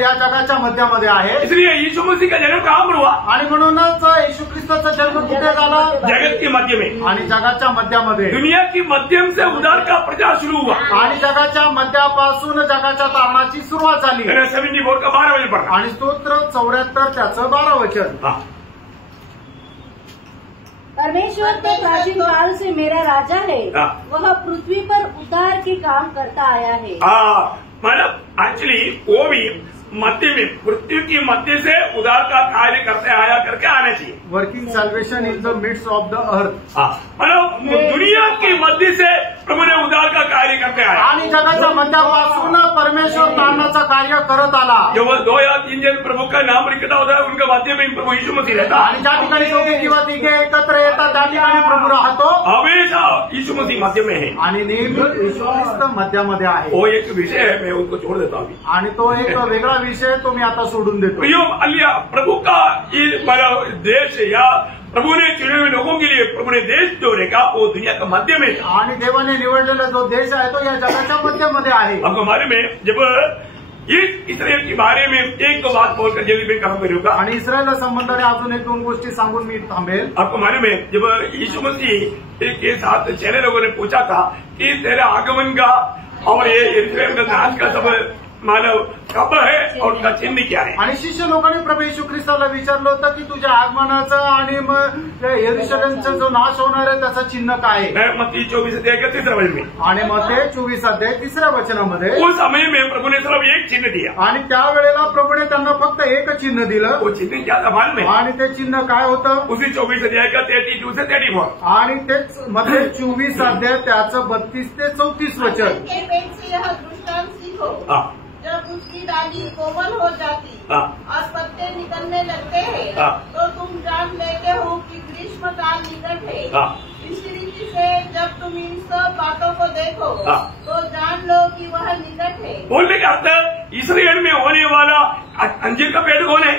या जगाच्या मध्यामध्ये आहे, इसलिए यीशु मसीह का जन्म कहाँ पर हुआ? आणि म्हणूनच येशू ख्रिस्ताचा जन्म कुठे झाला? जगत के मध्य में, आणि जगाच्या मध्यामध्ये। दुनिया की मध्यम से उधार का प्रचार शुरू हुआ आणि जगाच्या मध्यापासून जगाच्या तारणाची सुरुवात झाली। 74 का 12 वचन पढ़ा आणि स्तोत्र 74 त्याचं 12 वचन। परमेश्वर तो प्राचीन काल से मेरा राजा है, वह पृथ्वी पर उद्धार के काम करता आया है। मतलब एक्चुअली वो भी मध्य में, पृथ्वी की मध्य से उधार का कार्य करते आया करके आना चाहिए। Working salvation in the midst of the earth. मतलब दुनिया की मध्य से प्रभु ने उधार का कार्य करते आया आणि जगाच्या मध्यापासून परमेश्वर तारणाचं कार्य करत आला। जब 2 या 3 जन प्रभु का नाम लिखता होता है, उनके मध्य में प्रभु यीशु मसीह रहता। आणि ज्या ठिकाणी 2 किंवा 3 एकत्र येतात त्या ठिकाणी प्रभू राहतो। हमेशा यीशु मसीह मध्य में है आणि नेहमी येशू ख्रिस्त मध्यामध्ये आहे। वो एक विषय है, मैं उनको छोड़ देता हूँ अभी। आणि तो एक वेगळा विषय तो मी आता सोडून देतो। प्रभु का ये देश या प्रभु ने चुने हुए लोगों के लिए प्रभु ने देश जो रेखा वो दुनिया का मध्य में था। आणि देवाने निवडलेला जो देश आहे तो या जगाच्या मध्यमध्ये आहे। आपको मालूम है, जब इस्रायल के बारे में एक दो बात बोलकर जल्दी में काम करूंगा, आणि इस्रायल संबंधाने अजून 1-2 गोष्टी सांगून मी थांबेल। आपको मालूम है, जब यीशु मसीह के साथ चेले लोगों ने पूछा था कि तेरे आगमन का और ये यरूशलेम का नाश का सब मानव कब है और उसका चिन्ह क्या है? आणि शिष्य लोकांनी प्रभू येशू ख्रिस्ताला विचारलं होतं की तुझ्या आगमनाचं आणि मग यरूशलेमचा जो नाश होणार आहे त्याचं चिन्ह काय आहे? मत्ती 24 अध्याय का 3 वचन में। आणि मत्ती 24 अध्याय 3 वचनामध्ये उस समय में प्रभु ने सिर्फ एक चिन्ह दिया। आणि त्यावेळेला प्रभूने त्यांना फक्त एक चिन्ह दिलं। वो चिन्ह क्या था मालूम है? आणि ते चिन्ह काय होतं? उसी 24 अध्याय का 32 से 34। आणि तेच मध्ये 24 अध्याय त्याचं 32 ते 34 वचन। यह दृष्टांत सीखो, जब उसकी डाली कोमल हो जाती और पत्ते निकलने लगते हैं तो तुम जान लेते हो कि ग्रीष्म काल निकट है। इसी रीति से जब तुम इन सब बातों को देखो तो जान लो कि वह निकट है। बोलने का अर्थ इस्राएल में होने वाला अंजीर का पेड़ कौन है?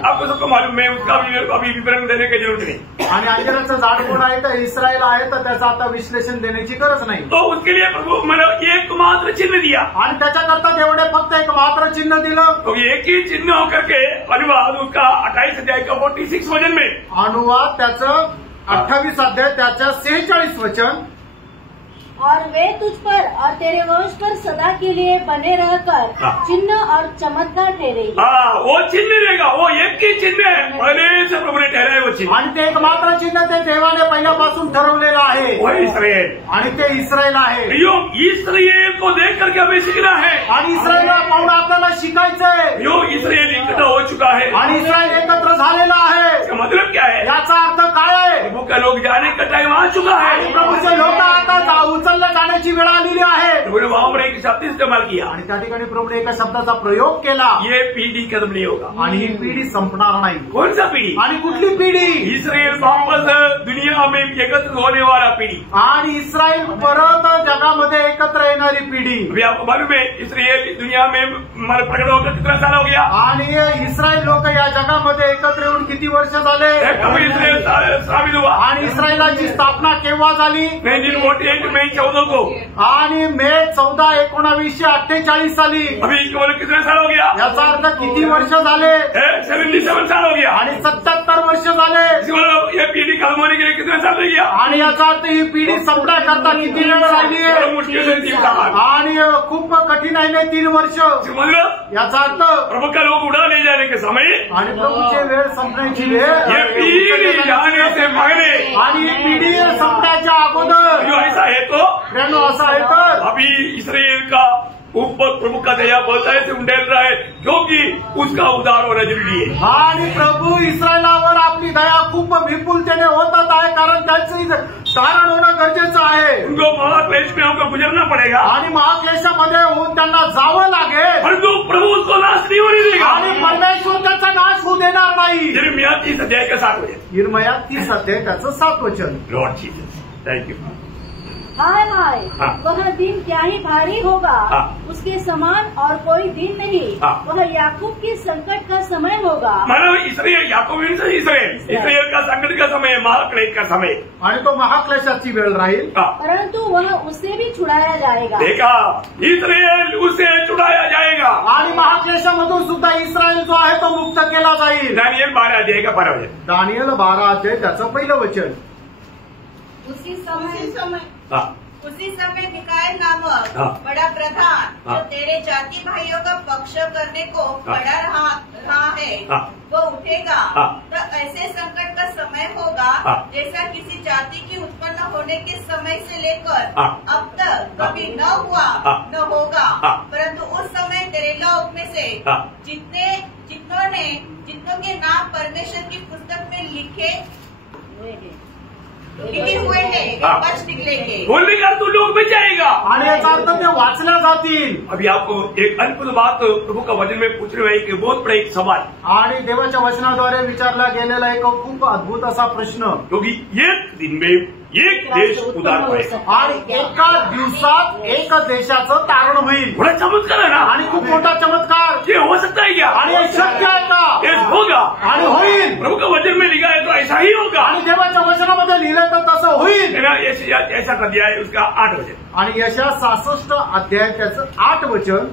आपको सबको मालूम है, उसका अभी विवरण देने की जरूरत नहीं। आणि अंजीराचं झाड कोण आहे तर इस्रायल आहे, तर त्याचं आता विश्लेषण देण्याची गरज नाही। तो उसके लिए प्रभु मतलब एकमात्र चिन्ह दिया आणि त्याच्याकरता तेवढे फक्त एक मात्र चिन्ह दिलं। तो एक ही चिन्ह होकर के अनुवाद उसका 28 अध्याय का 46 वचन में, अनुवाद त्याचं 28 अध्याय त्याच्या 46 वचन। और वे तुझ पर और तेरे वंश पर सदा के लिए बने रहकर चिन्ह और चमत्कार ठहरेगी। वो चिन्ह रहेगा, वो एक ही चिन्ह है, पहले से प्रभु ने ठहराए वो चिन्ह, आणि ते एक मात्र चिन्ह ते देवाने पहिल्यापासून ठरवलेलं आहे, वो इस्राएल, आणि ते इस्रायल आहे। यो इस्राएल को देख करके हमें सीखना है, आणि इस्रायलला पाहून आपल्याला शिकायचंय। यो इस्राएल इकट्ठा हो चुका है, आणि इस्रायल एकत्र झालेला आहे। इसका मतलब क्या है? याचा अर्थ काय आहे? प्रभु का लोग जाने का टाइम आ चुका है। प्रभूचे लोक आता उचलल्या जाण्याची वेळ आलेली आहे। प्रभु वहां पर एक शब्द इस्तेमाल किया, आणि त्या ठिकाणी प्रभूने एका शब्दाचा प्रयोग केला, ये पीढ़ी खत्म नहीं होगा। आणि ही पिढी संपणार नाही। कौन सा पीढ़ी? आणि कुठली पिढी? इस्राएल वापस दुनिया में एकत्र होने वाला पीढ़ी। आणि इस्रायल परत जगामध्ये एकत्र येणारी पिढी। अभी आपको मालूम है इस्राएल दुनिया में प्रकट होकर कितना साल हो गया? आणि इस्रायल लोक या जगामध्ये एकत्र येऊन किती वर्ष झाले? कभी इस्राएल स्थापित हुआ? आणि इस्रायलाची स्थापना केव्हा झाली? 1948 मई 14 को। आणि मे 14, 1948 साली। अभी केवल कितने साल हो गया? याचा अर्थ किती वर्ष झाले? 77 साल हो गया। आणि 77 वर्ष झाले। ये पीढ़ी खत्म होने के लिए कितना साल लग गया? आणि याचा अर्थ ही पिढी संपण्याकरता किती वेळ राहिली आहे? मुश्किल से 3 साल। आणि खूप कठीण आहे 3 वर्ष। मतलब याचा अर्थ प्रभु का लोग उड़ा ले जाने के समय, आणि प्रभूची वेळ संपण्याची वेळ, ये पीढ़ी जाने से पहले, आणि पिढी संपण्याच्या अगोदर जो ऐसा है तो असं आहे तर अभी इस्राएल का ऊपर प्रभु का दया बताए से उंडेल रहा है, क्योंकि उसका उद्धार होना जरूरी है। आणि प्रभू इस्रायलावर आपली दया खूप विपुलतेने होतच आहे, कारण त्यांचं तारण होणं गरजेचं आहे। उनको महाक्लेश में होकर गुजरना पड़ेगा, आणि महाक्लेशामध्ये होऊन त्यांना जावं लागेल, परंतु प्रभु उसको नाश नहीं होने देगा। आणि परमेश्वर त्याचा नाश होऊ देणार नाही। यिर्मयाह 30 अध्याय का 7 वचन। यिर्मयाह 30 अध्याय त्याचं 7 वचन। Lord Jesus, thank you. Hi hi, हाँ। वह दिन क्या ही भारी होगा, हाँ। उसके समान और कोई दिन नहीं। हाँ। वह याकूब के संकट का समय होगा। मतलब इसराइल, याकूब इस्राएल का संकट का समय, महाक्लेश का समय, आणि तो महाक्लेशाची वेळ राहील, परंतु वह उससे भी छुड़ाया जाएगा। देखा, इस्राएल उससे छुड़ाया जाएगा। आणि महाक्लेशामधून सुद्धा इस्रायल जो आहे तो मुक्त केला जाईल। दानियल 12 अध्याय का 12 वचन। दानियल 12 अध्याय त्याचं पहिलं वचन। उसी समय उसी समय मिकाएल नामक हाँ। बड़ा प्रधान हाँ। जो तेरे जाति भाइयों का पक्ष करने को खड़ा रहा है, हाँ। वो उठेगा। हाँ। तो ऐसे संकट का समय होगा हाँ। जैसा किसी जाति की उत्पन्न होने के समय से लेकर हाँ। अब तक कभी न हुआ हाँ। न होगा। हाँ। परंतु उस समय तेरे लोग में से हाँ। जितनों के नाम परमेश्वर की पुस्तक में लिखे हुए हैं हाँ। बच निकलेंगे। बोलने का तू लोग बच जाएगा। आणि याचा अर्थ ते वाचल्या जातील। अभी आपको एक अद्भुत बात प्रभु का वचन में पूछ रहे हैं कि बहुत बड़ा एक सवाल, आणि देवाच्या वचनाद्वारे विचारला गेलेला एक खूप अद्भुत असा प्रश्न, क्योंकि एक दिन में एक देश उद्धार होईल आणि एका दिवसात एक देशाचं तारण होईल। बड़ा चमत्कार है ना, आणि खूप मोठा चमत्कार, ये हो सकता है क्या? आणि हे शक्य आहे का? ये होगा, आणि होईल। प्रभु का वचन में लिखा है तो ऐसा ही होगा। आणि देवाच्या वचनामध्ये लिहिलं तर तसं होईल। है ना, ऐसा अध्याय उसका 8 वचन। आणि यशा 66 अध्याय त्याचं 8 वचन।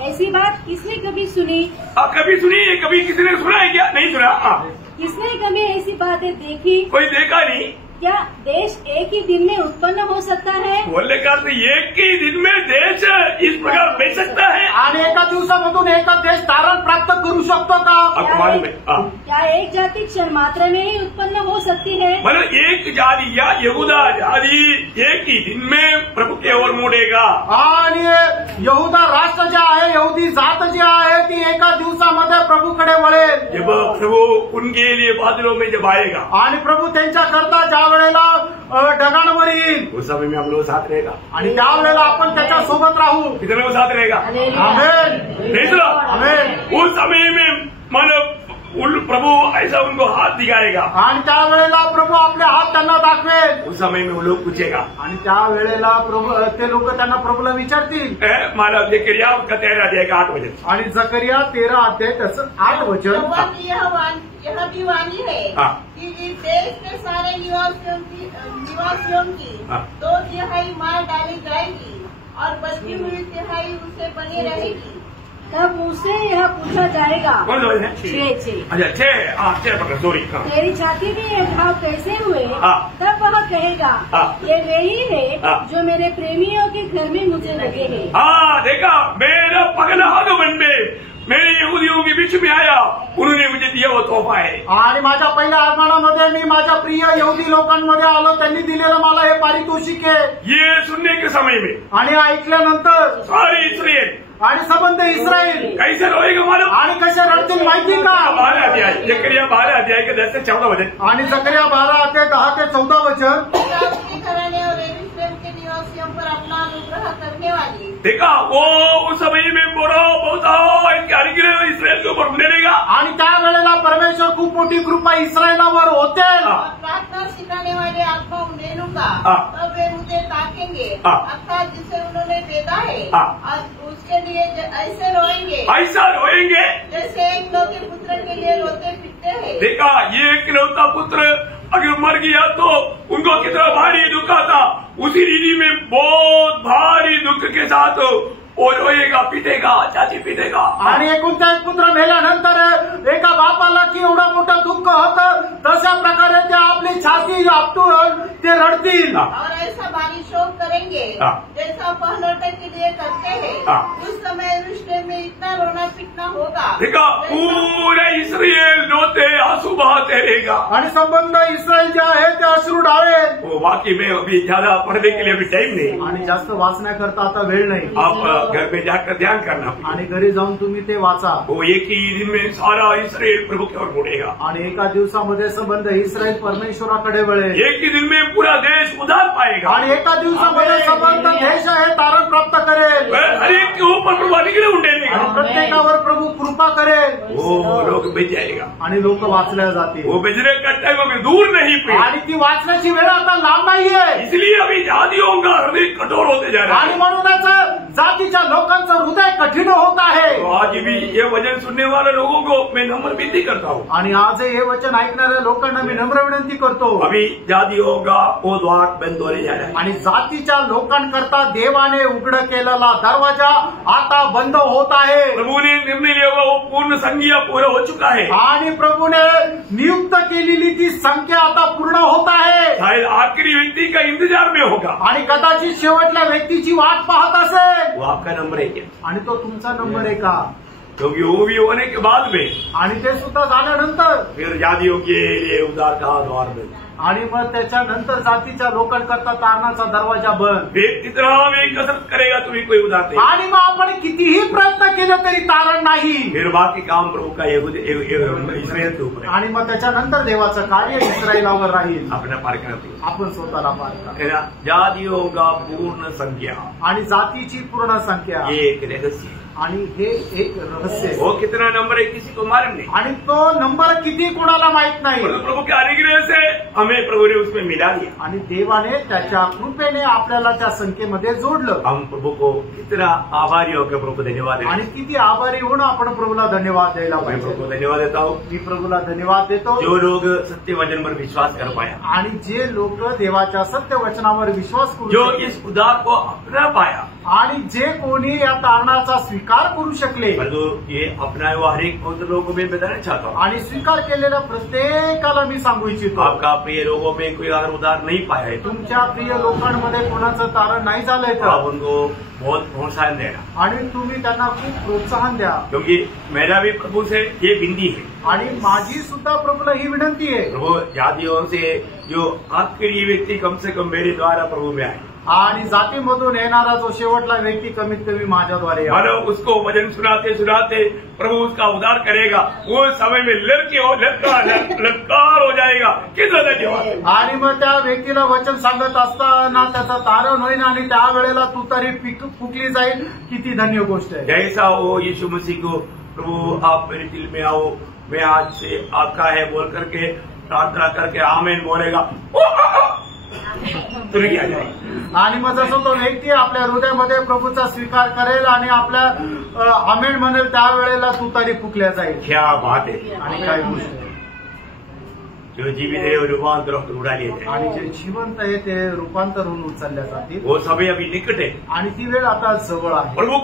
ऐसी बात किसने कभी सुनी? कभी सुनी है, कभी किसी ने सुना है क्या? नहीं सुना। किसने कभी ऐसी बातें देखी? कोई देखा नहीं। क्या देश एक ही दिन में उत्पन्न हो सकता है? बोलने का अर्थ एक ही दिन में देश इस प्रकार बच सकता है। आणि एका दिवसामधून एक देश तारण प्राप्त करू शकतो का? आपको मालूम है? क्या एक जाति क्षण मात्र में ही उत्पन्न हो सकती है? मतलब एक जाति या यहूदा जाति एक ही दिन में प्रभु की ओर मुड़ेगा। आणि यहूदा राष्ट्र जे आहे, यहुदी जात जी आहे, ती एका दिवसामध्ये प्रभूकडे वळेल। जब प्रभु उनके लिए बादलों में जब आएगा, आणि प्रभू त्यांच्या करता ज्या वेळेला ढगांवर येईल, उस समय में हम लोग साथ रहेगा। आणि त्यावेळेला आपण त्याच्या सोबत राहू। कितने लोग साथ रहेगा? आमेन, आमेन। उस समय में मानो प्रभु ऐसा उनको हाथ दिखाएगा, आणि त्यावेळेला प्रभू आपले हात त्यांना दाखवेल। उस समय में वो लोग पूछेगा, आणि त्यावेळेला प्रभू ते लोक त्यांना प्रभूला विचारतील। मानो जकरिया उसका 13 अध्याय का 8 वचन। आणि जकरिया 13 अध्याय त्याचं 8 वचन। यह भी वाणी है हाँ। कि इस देश के सारे निवासियों की 2/3 मार डाली जाएगी और बची हुई 1/3 उसे बनी रहेगी। तब उससे यह पूछा जाएगा। कौन सा है? 6। अच्छा 6 पकड़, सॉरी। तेरी छाती में ये घाव कैसे हुए? हाँ। तब वह कहेगा, हाँ। ये वे ही है हाँ। जो मेरे प्रेमियों के घर में मुझे लगे हैं। हाँ देखा, मेरा पगला आगमन में मेरे यहूदियों के बीच में आया, उन्होंने मुझे दिया वो तोहफा है। आणि माझ्या पहिल्या आगमनामध्ये मी माझ्या प्रिय यहुदी लोकांमध्ये आलो, त्यांनी दिलेलं मला हे पारितोषिक आहे। ये सुनने के समय में आणि ऐकल्यानंतर सारी इस्राएल आणि संबंध इस्रायल कैसे रोएगा मालूम? आणि कसे रडतील माहिती का? 12 अध्याय, जकरिया 12 अध्याय के 10 से 14 वचन। आणि जकरिया 12 ते 10 ते 14 वचन। उसके घराने और यरूशलेम के निवासियों पर अपना अनुग्रह करने वाली। देखा, वो उस समय में बोरा बहुत इनके अनुग्रह इस्राएल के ऊपर मिलेगा। आणि त्या वेळेला परमेश्वर खूप मोठी कृपा इस्रायलावर होते। हाँ। प्रार्थना सिखाने वाले आत्मा उन्हें लूंगा, हाँ। तब वे मुझे ताकेंगे, हाँ। अर्थात जिसे उन्होंने भेदा है, हाँ। और उसके लिए ऐसे रोएंगे ऐसा रोएंगे जैसे एक लौते पुत्र के लिए रोते फिरते हैं। देखा, ये इकलौता पुत्र अगर मर गया तो उनको कितना भारी दुख आता, उसी रीति में बहुत भारी दुख के साथ वो रोएगा, पिटेगा, छाती पिटेगा। आणि एकुलता एक पुत्र मेल्यानंतर एका बापाला की एवढं मोठं दुःख होतं, तशा प्रकारे ते आपली छाती आपटून ते रडतील। और ऐसा भारी शोक करेंगे हाँ। जैसा पहलौटे के लिए करते हैं। हाँ। उस समय यरूशलेम में इतना रोना पीटना होगा, देखा, पूरे इस्राएल रोते आंसू बहाते रहेगा। आणि संबंध इस्रायल जे आहे ते अश्रू डाळेल। वो वाकई में अभी ज्यादा पढ़ने के लिए अभी टाइम नहीं, आणि जास्त वाचण्याकरता आता वेळ नाही। आप घर में जाकर ध्यान करना। आणि घरी जाऊन तुम्ही ते वाचा। वो एक ही दिन में सारा इस्राएल प्रभु की ओर मुड़ेगा। आणि एका दिवसामध्ये संबंध इस्रायल परमेश्वराकडे वळेल। एक ही दिन में पूरा देश उद्धार पाएगा। आणि एका दिवसामध्ये संबंध देश हे तारण प्राप्त करेल। हर एक के ऊपर प्रभु अनुग्रह उंडेगा। आणि प्रत्येकावर प्रभु कृपा करेल। वो लोग भेज जाएगा। आणि लोक वाचल्या जातील। वो भेजने का टाइम अभी दूर नहीं पे, आणि ती वाचण्याची वेळ आता लांब नाहीये। इसलिए अभी जातियों का हृदय कठोर होते जा रहा आणि है। म्हणूनच जातीच्या लोकांचं हृदय कठीण होत आहे। तो आज भी ये वचन सुनने वाले लोगों को मैं नम्र विनती करता हूँ, आणि आज हे वचन ऐकणाऱ्या लोकांना मी नम्र विनंती करतो। अभी जातियों का वो द्वार बंद होने जा रहा है। आणि जातीच्या लोकांकरता देवाने उघड केलेला दरवाजा आता बंद होत आहे। प्रभु ने निर्णय लिया हुआ वो पूर्ण संज्ञा पूरा हो चुका है। आणि प्रभुने नियुक्त केलेली ती संख्या आता पूर्ण होत आहे। शायद आखिरी व्यक्ति का इंतजार में होगा। आणि कदाचित शेवटल्या व्यक्तीची वाट पाहत असेल। वो आपका नंबर है क्या? आणि तो तुमचा नंबर आहे का? क्योंकि वो भी होने के बाद में आणि ते सुद्धा झाल्यानंतर फिर जातियों के लिए उद्धार का द्वार बंद। आणि मग त्याच्यानंतर जातीच्या लोकांकरता तारणाचा दरवाजा बंद। कितना भी कसरत करेगा तुम्हें कोई उद्धार नहीं। आणि मग आपण कितीही प्रयत्न केले तरी तारण नाही। फिर बाकी काम प्रभु का इस्राएल के ऊपर है। आणि मग त्याच्यानंतर देवाचं कार्य इस्रायलावर राहील। अपना पार करना आपण स्वतःला पार करा। है ना। जातियों का पूर्ण संख्या, आणि जातीची पूर्ण संख्या, ये एक रहस्य है। आणि हे एक रहस्य आहे। वो कितना नंबर है किसी को मालूम नहीं, आणि तो नंबर किती कोणाला माहित नाही। परंतु प्रभु के अनुग्रह से हमें प्रभु ने उसमें मिला दिया। आणि देवाने त्याच्या कृपेने आपल्याला त्या संख्येमध्ये जोडलं। हम प्रभु को कितना आभारी होकर प्रभु को धन्यवाद दें। आणि किती आभारी होऊन आपण प्रभूला धन्यवाद द्यायला मैं पाहिजे। प्रभु को धन्यवाद देता हूँ मी प्रभूला धन्यवाद देतो। जो लोग सत्य वचन पर विश्वास कर पाया, आणि जे लोक देवाच्या सत्य वचनावर विश्वास करू जो शकले, इस उद्धार को अपना पाया, आणि जे कोणी या तारणाचा स्वीकार करू शकले, परंतु ये अपना हुआ हर एक पवित्र लोगों में बताना चाहता हूँ। आणि स्वीकार केलेल्या प्रत्येकाला मी सांगू इच्छितो, आपका प्रिय लोगों में कोई अगर उद्धार नहीं पाया है तो तुमच्या प्रिय लोकांमध्ये कोणाचं तारण नाही झालंय आप तर, उनको बहुत प्रोत्साहन देना, आणि तुम्ही त्यांना खूप प्रोत्साहन द्या। क्योंकि मेरा भी प्रभु से ये विनती है। आणि माझी सुद्धा प्रभूला ही विनंती आहे, प्रभु जातियों से जो आखिरी व्यक्ति कम से कम मेरे द्वारा प्रभु में आए, आणि जातीमधून येणारा जो शेवटला व्यक्ती कमीत कमी माझ्याद्वारे आहे, मानो उसको वचन सुनाते सुनाते प्रभु उसका उद्धार करेगा, वो समय में ललकार हो जाएगा। कितना धन्यवाद। आणि मग त्या व्यक्तीला वचन सांगत असताना त्याचा तारण होईल, आणि त्यावेळेला तू तरी फुकली जाईल। किती धन्य गोष्ट आहे। जैसा वो यीशु मसीह को प्रभु आप मेरे दिल में आओ, मैं आज से आपका है बोल करके प्रार्थना करके आमीन बोलेगा, तुरंत आ जाएगा। आणि मग जसं तो व्यक्ती आपल्या हृदयामध्ये प्रभूचा स्वीकार करेल आणि आपल्या आमेन म्हणेल, त्यावेळेला तू तरी फुकल्या जाईल। क्या बात है। आणि काय गोष्ट आहे। जो जीवित है वो रूपांतर होकर उड़ा लिए जाए आणि जे जिवंत आहे ते रूपांतर होऊन उचलल्या जातील वो समय अभी निकट है आणि ती वेळ आता जवळ आहे प्रभु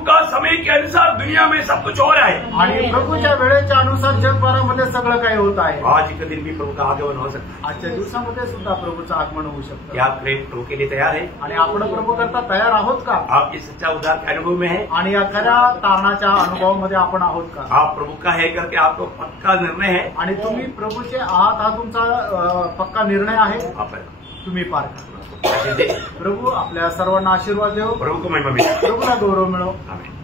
का समय के अनुसार दुनिया में सब कुछ हो रहा है आणि प्रभूच्या वेळेच्या अनुसार जगभरामध्ये सगळं काही होत आहे आज के दिन भी प्रभु का आगमन हो सकता है आजच्या दिवसामध्ये सुद्धा प्रभूचं आगमन होऊ शकतं क्या आप प्रेम प्रभु के लिए तैयार है आणि आपण प्रभू करता तयार आहोत का आप ये सच्चा उद्धार के अनुभव में है आणि या खऱ्या तारणाच्या अनुभवामध्ये आपण आहोत का आप प्रभु का है करके आपको पक्का निर्णय है आणि तुम्ही प्रभूचे आहात हा तुमचा पक्का निर्णय आहे आप तुम्ही पार करा प्रभू आपल्या सर्वांना आशीर्वाद देव प्रभु को महिमा मिले प्रभूला गौरव मिळो आमेन